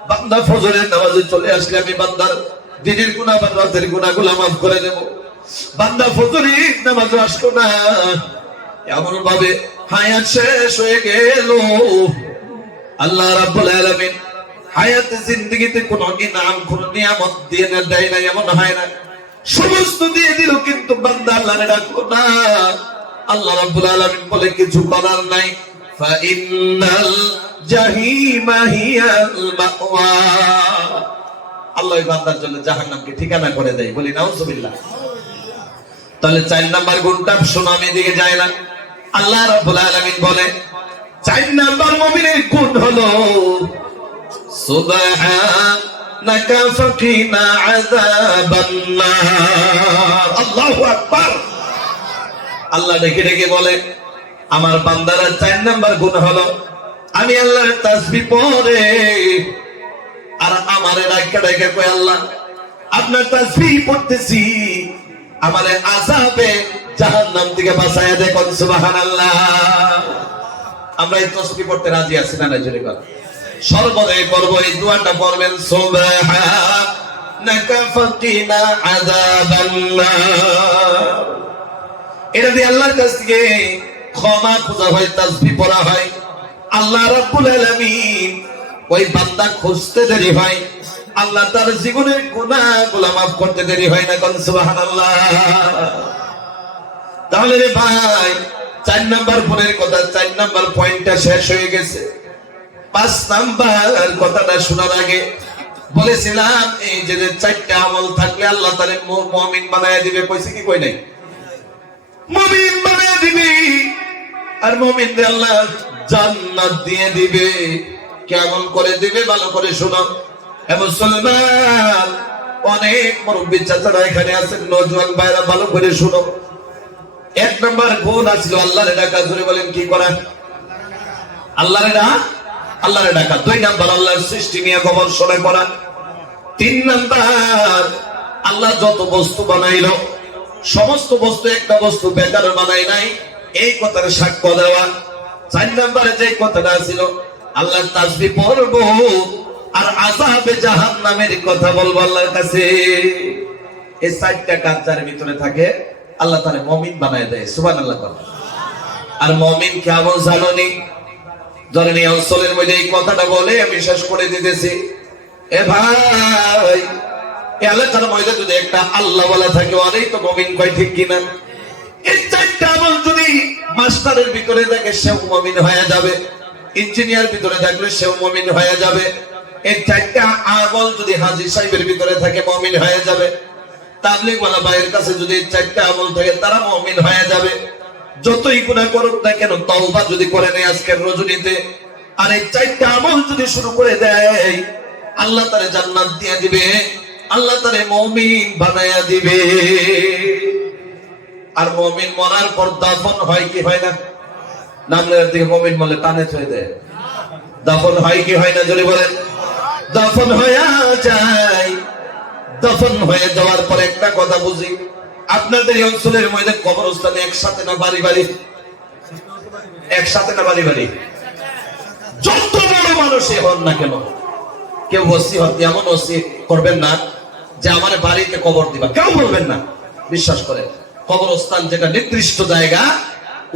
বান্দা ফজরের নামাজে চলে আসলে আমি বান্দার দিনের গুনাহ বা রাতের গুনাহগুলো মাফ করে দেব। বান্দা ফজরের নামাজে আসলো না, এমন ভাবে হায়াত শেষ হয়ে গেল, আল্লাহ রাব্বুল আলামিন হায়াত জিন্দেগিতে কোন ইনাম কোন নিয়ামত দিয়ে দেয় না, এমন হয় না। সমস্ত দিয়ে দিল কিন্তু বান্দা আল্লাহরে ডাকলো না। আল্লাহ রাব্বুল আলামিন বলে কিছু করার নাই, ফা ইন্নাল জাহিমা হিয়াল মাওয়া। আল্লাহ এই বান্দার জন্য জাহান্নামকে ঠিকানা করে দেয়, বলি নাউজুবিল্লাহ। তাহলে 4 নাম্বার গুণটা শোনো, আমি এদিকে যাই না। আল্লাহ রাব্বুল আলামিন বলে 4 নাম্বার মুমিনের গুণ হলো সুবহানাকা ফাকিনা আযাবান নার। আল্লাহু আকবার। আল্লাহ ডেকে ডেকে বলে আমার বান্দারা 4 নাম্বার গুণ হলো আমি আল্লাহর তাসবিহ পড়ে আর আমারে ডাকে ডাকে কয় আল্লাহ আপনার তাসবিহ পড়তেছি, আমারে আযাবে জাহান্নাম থেকে বাঁচায়া দে। কোন সুবহানাল্লাহ। আমরা এই তাসবিহ পড়তে রাজি আছি না না? জোরে বল। সর্বদাই পড়ব এই দোয়াটা, পড়বেন সুবহানাকা ফাকিনা আযাবান নার। এটা দিয়ে আল্লাহর কাছ থেকে ক্ষমা খোঁজা হয়, তাসবিহ পড়া হয়। আল্লাহ রাব্বুল আলামিন ওই বান্দা খুঁজতে দেরি হয়, আল্লাহ তার জীবনের গুনাহগুলো মাফ করতে দেরি হয় না। কোন সুবহানাল্লাহ। তাহলে রে ভাই 4 নাম্বার গুণের কথা, 4 নাম্বার পয়েন্টটা শেষ হয়ে গেছে। 5 নাম্বার কথাটা শোনার আগে বলেছিলাম এই যে 4টা আমল থাকলে আল্লাহ তারে মুমিন বানায়া দিবে। কইছে কি কই নাই? মুমিন বানায়া দিবে। আর মুমিনদের আল্লাহ জান্নাত দিয়ে দিবে। কেমন করে দিবে ভালো করে শোনো। হে মুসলমান, অনেক মুরব্বি চাচারা এখানে আছেন, নওজোয়ান ভাইরা ভালো করে শোনো। 1 নাম্বার গুণ আছিল আল্লাহর ডাকা। জোরে বলেন কি করা? আল্লাহর ডাকা, আল্লাহর ডাকা। 2 নাম্বার আল্লাহর সৃষ্টি নিয়ে গবেষণা করা। 3 নাম্বার আল্লাহ যত বস্তু বানাইলো সমস্ত বস্তু একটা বস্তু বেকার বানাই নাই, এই কথার সাক্ষ্য দেওয়া। 4 নাম্বারে যে কথাটা ছিল আল্লাহর তাসবিহ পড়ব আর আযাবে জাহান্নামের কথা বলবো আল্লাহর কাছে। এই 4টা কাজ যার ভিতরে থাকে আল্লাহ তারে মুমিন বানায় দেয়। সুবহানাল্লাহ। আর মুমিন কেমন জানোনি? ধরেন এই অঞ্চলের মধ্যে এই কথাটা বলে আমি শেষ করে দিতেছি। এ ভাই এই এলাকার মধ্যে যদি একটা আল্লাহ বলা থাকে, অনেক তো মুমিন কয়, ঠিক কিনা? এই 4টা আমল যদি মাস্টারের ভিতরে থাকে সেও মুমিন হয়ে যাবে, ইঞ্জিনিয়ার ভিতরে থাকলে সেও মুমিন হয়ে যাবে। এই 4টা আমল যদি হাজী সাহেবের ভিতরে থাকে মুমিন হয়ে যাবে। তাবলীগ ওয়ালা ভাইয়ের কাছে যদি 4টা আমল থাকে তারা মুমিন হয়ে যাবে। যতই গুনাহ করুক না কেন তওবা যদি করে নেয় আজকের রজনীতে, আর এই 4টা আমল যদি শুরু করে দেয় আল্লাহ তারে জান্নাত দিয়ে দিবে, আল্লাহ তারে মুমিন বানায়া দিবে। আর মুমিন মরার পর দাফন হয় কি হয় না? নামলের দিকে মুমিন বলে টানে ছুঁয়ে দেয়। দাফন হয় কি হয় না? জোরে বলেন। দাফন হয়ে যায়। দাফন হয়ে যাওয়ার পর একটা কথা বুঝি, আপনাদের এই অঞ্চলের মধ্যে কবরস্থানে একসাথে না বাড়ি বাড়ি? একসাথে না বাড়ি বাড়ি? যত বড় মানুষই হন না কেন, কেউ ওসিয়ত এমন ওসিয়ত করবেন না যে আমার বাড়িতে কবর দিবা, কেউ বলবেন না। বিশ্বাস করে কবরস্থান যেটা নির্দিষ্ট জায়গা,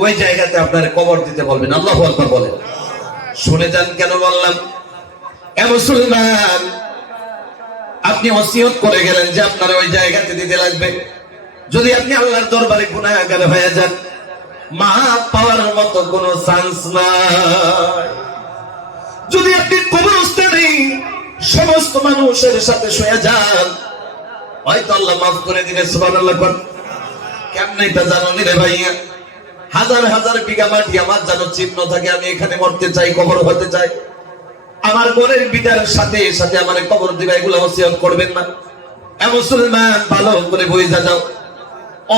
ওই জায়গাতে আপনার কবর দিতে বলবেন। আল্লাহু আকবার বলেন। শুনে যান কেন বললাম। এ মুসলমান, আপনি ওসিয়ত করে গেলেন যে আপনার ওই জায়গাতে দিতে লাগবে, যদি আপনি আল্লাহর দরবারে গুনাহগার হয়ে যান, মাফ পাওয়ার মতো কোনো চান্স নাই। যদি আপনি কবরস্থানে সমস্ত মানুষের সাথে শুয়ে যান, হয়তো আল্লাহ মাফ করে দিবে। সুবহানাল্লাহ। কেমনে এটা জানো রে ভাইয়া? হাজার হাজার বিঘা মাটি আমার যেন চিহ্ন থাকে, আমি এখানে মরতে চাই, কবর হতে চাই, আমার ঘরের বিটার সাথে সাথে আমার কবর দিবা, এগুলো ওসিয়ত করবেন না। মুসলমান ভালো করে বুঝা যাও,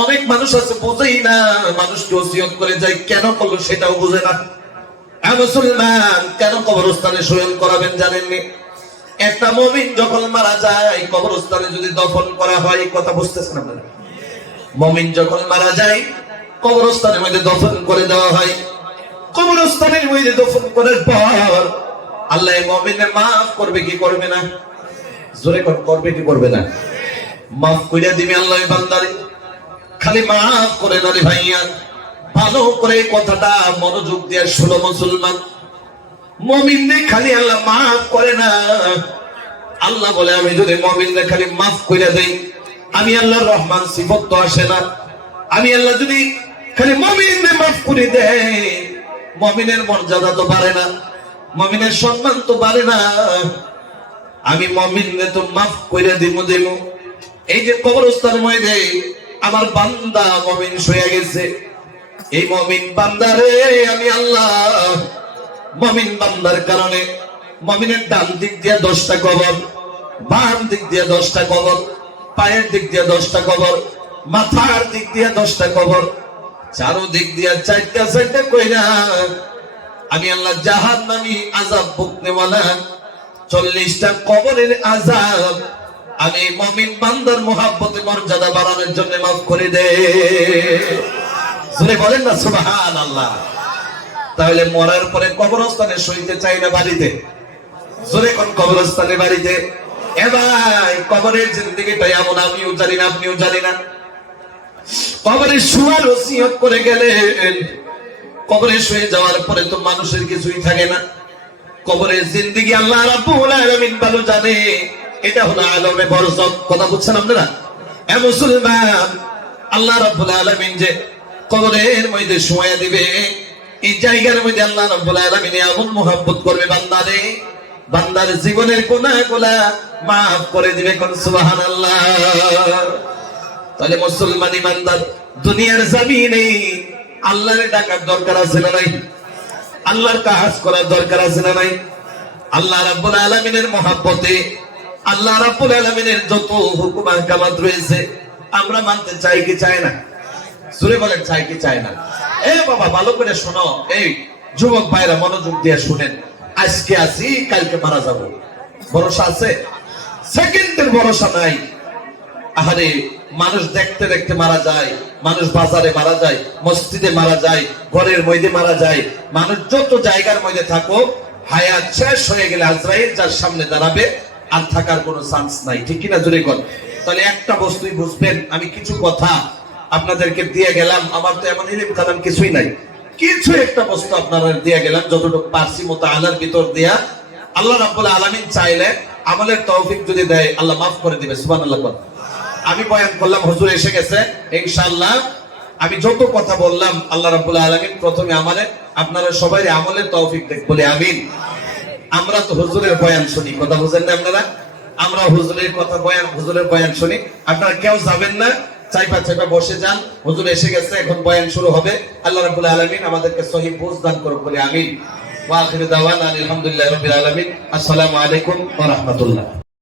অনেক মানুষ আছে বোঝেই না, মানুষকে ওসিয়ত করে যায়, কেন করলো সেটাও বুঝে না। মুসলমান কেন কবরস্থানে শয়ন করাবেন জানেননি? একটা মুমিন যখন মারা যায়, কবরস্থানে যদি দফন করা হয়, কথা বুঝতেছেন আপনারা? মুমিন যখন মারা যায়, কবরস্থানের মধ্যে দফন করে দেওয়া হয়। কবরস্থানের মধ্যে দফন করার পর আল্লাহ মুমিনের মাফ করবে কি করবে না? জোরে করবে কি করবে না? মাফ করে দিবে আল্লাহ বান্দারে। খালি মাফ করে না রে ভাইয়া, ভালো করে কথাটা মনোযোগ দিয়ে শুনো মুসলমান। মুমিনরে খালি আল্লাহ মাফ করে না। আল্লাহ বলে আমি যদি মুমিনরে খালি মাফ করে দেই, আমি আল্লাহর রহমান সিফত তো আসে না। আমি আল্লাহ যদি খালি মুমিনরে মাফ করে দেই, মুমিনের মর্যাদা তো বাড়ে না, মুমিনের সম্মান তো বাড়ে না। আমি মুমিনরে তো মাফ করে দিব। এই যে কবরস্থানের মধ্যে আমার বান্দা মুমিন শুয়ে গেছে, এই মুমিন বান্দারে আমি আল্লাহ মুমিন বান্দার কারণে মুমিনের ডান দিক দিয়ে 10টা কবর, বাম দিক দিয়ে 10টা কবর, পায়ের দিক দিয়ে 10টা কবর, মাথার দিক দিয়ে 10টা কবর, চারো দিক দিয়ে 4টা কইরা আমি আল্লাহ জাহান্নামী আযাব ভুগনেওয়ালা 40টা কবরের আযাব আমি মুমিন বান্দার মুহাব্বতে মর্যাদা বাড়ানোর জন্য মাফ করে দে। শুনে বলেন না সুবহানাল্লাহ। তাহলে মরার পরে কবরস্থানে শুইতে চাই না বাড়িতে? জোরে কোন কবরস্থানে বাড়িতে? এ ভাই, কবরের জিন্দেগিটা এমন, আমিও জানি না, আপনিও জানি না। কবরে শুয়ার ওসিয়ত করে গেলেন, কবরে শুয়ে যাওয়ার পরে তো মানুষের কিছুই থাকে না। কবরের জিন্দেগি আল্লাহ রাব্বুল আলামিন ভালো জানে। এটা হলো আলমে বরজখ। কথা বুঝছেন আপনারা? এ মুসলমান, আল্লাহ রাব্বুল আলামিন যে কবরের মধ্যে শুয়ে দিবে, এই জায়গার মধ্যে আল্লাহ রাব্বুল আলামিন এমন মুহাব্বত করবে বান্দারে, বান্দার জীবনের গুনাহগুলা মাফ করে দিবে। কোন সুবহানাল্লাহ। তাহলে মুসলমান ইমানদার দুনিয়ার জমিনে আল্লাহর ডাকার দরকার আছে না নাই? আল্লাহর কাজ করার দরকার আছে না নাই? আল্লাহ রাব্বুল আলামিনের মুহাব্বতে আল্লাহ রাব্বুল আলামিনের যত হুকুম আহকামাত রয়েছে আমরা মানতে চাই কি চাই না? জোরে বলেন, চাই কি চাই না? এ বাবা, ভালো করে শোনো। এই যুবক ভাইরা মনোযোগ দিয়ে শুনেন। আজকে আছি, কালকে মারা যাব, ভরসা আছে? সেকেন্ডের ভরসা নাই। আহারে, মানুষ দেখতে দেখতে মারা যায়, মানুষ বাজারে মারা যায়, মসজিদে মারা যায়, ঘরের মধ্যে মারা যায়। মানুষ যত জায়গার মধ্যে থাকো, হায়াত শেষ হয়ে গেলে আজরাইল যার সামনে দাঁড়াবে, আর থাকার কোনো চান্স নাই। ঠিক কিনা জোরে কর। তাহলে একটা বস্তুই বুঝবেন, আমি কিছু কথা আপনাদেরকে দিয়ে গেলাম, আমার তো এমন ইলম কালাম কিছুই নাই, কিছু একটা বস্তু আপনারা দিয়ে গেলাম যতটুকু পারছি মতো আল্লাহর ভিতর দিয়া। আল্লাহ রাব্বুল আলামিন চাইলে আমলের তৌফিক যদি দেয়, আল্লাহ মাফ করে দিবে। সুবহানাল্লাহ। আমি বয়ান করলাম, হুজুর এসে গেছে, ইনশাআল্লাহ আমি যত কথা বললাম আল্লাহ রাব্বুল আলামিন প্রথমে আমাদের আপনারা সবাই আমলের তৌফিক দেখ বলে আমিন। আমরা তো হুজুরের বয়ান শুনি, কথা বুঝেন না আপনারা? আমরা হুজুরের কথা বয়ান, হুজুরের বয়ান শুনি। আপনারা কেউ যাবেন না, চাইপা চাইপা বসে যান। হুজুর এসে গেছে, এখন বয়ান শুরু হবে। আল্লাহ রাব্বুল আলামিন আমাদেরকে সহিহ বুঝ দান করুক বলে আমিন। ওয়া আখিরু দাওয়ানা আলহামদুলিল্লাহি রাব্বিল আলামিন। আসসালামু আলাইকুম ওয়া রাহমাতুল্লাহ।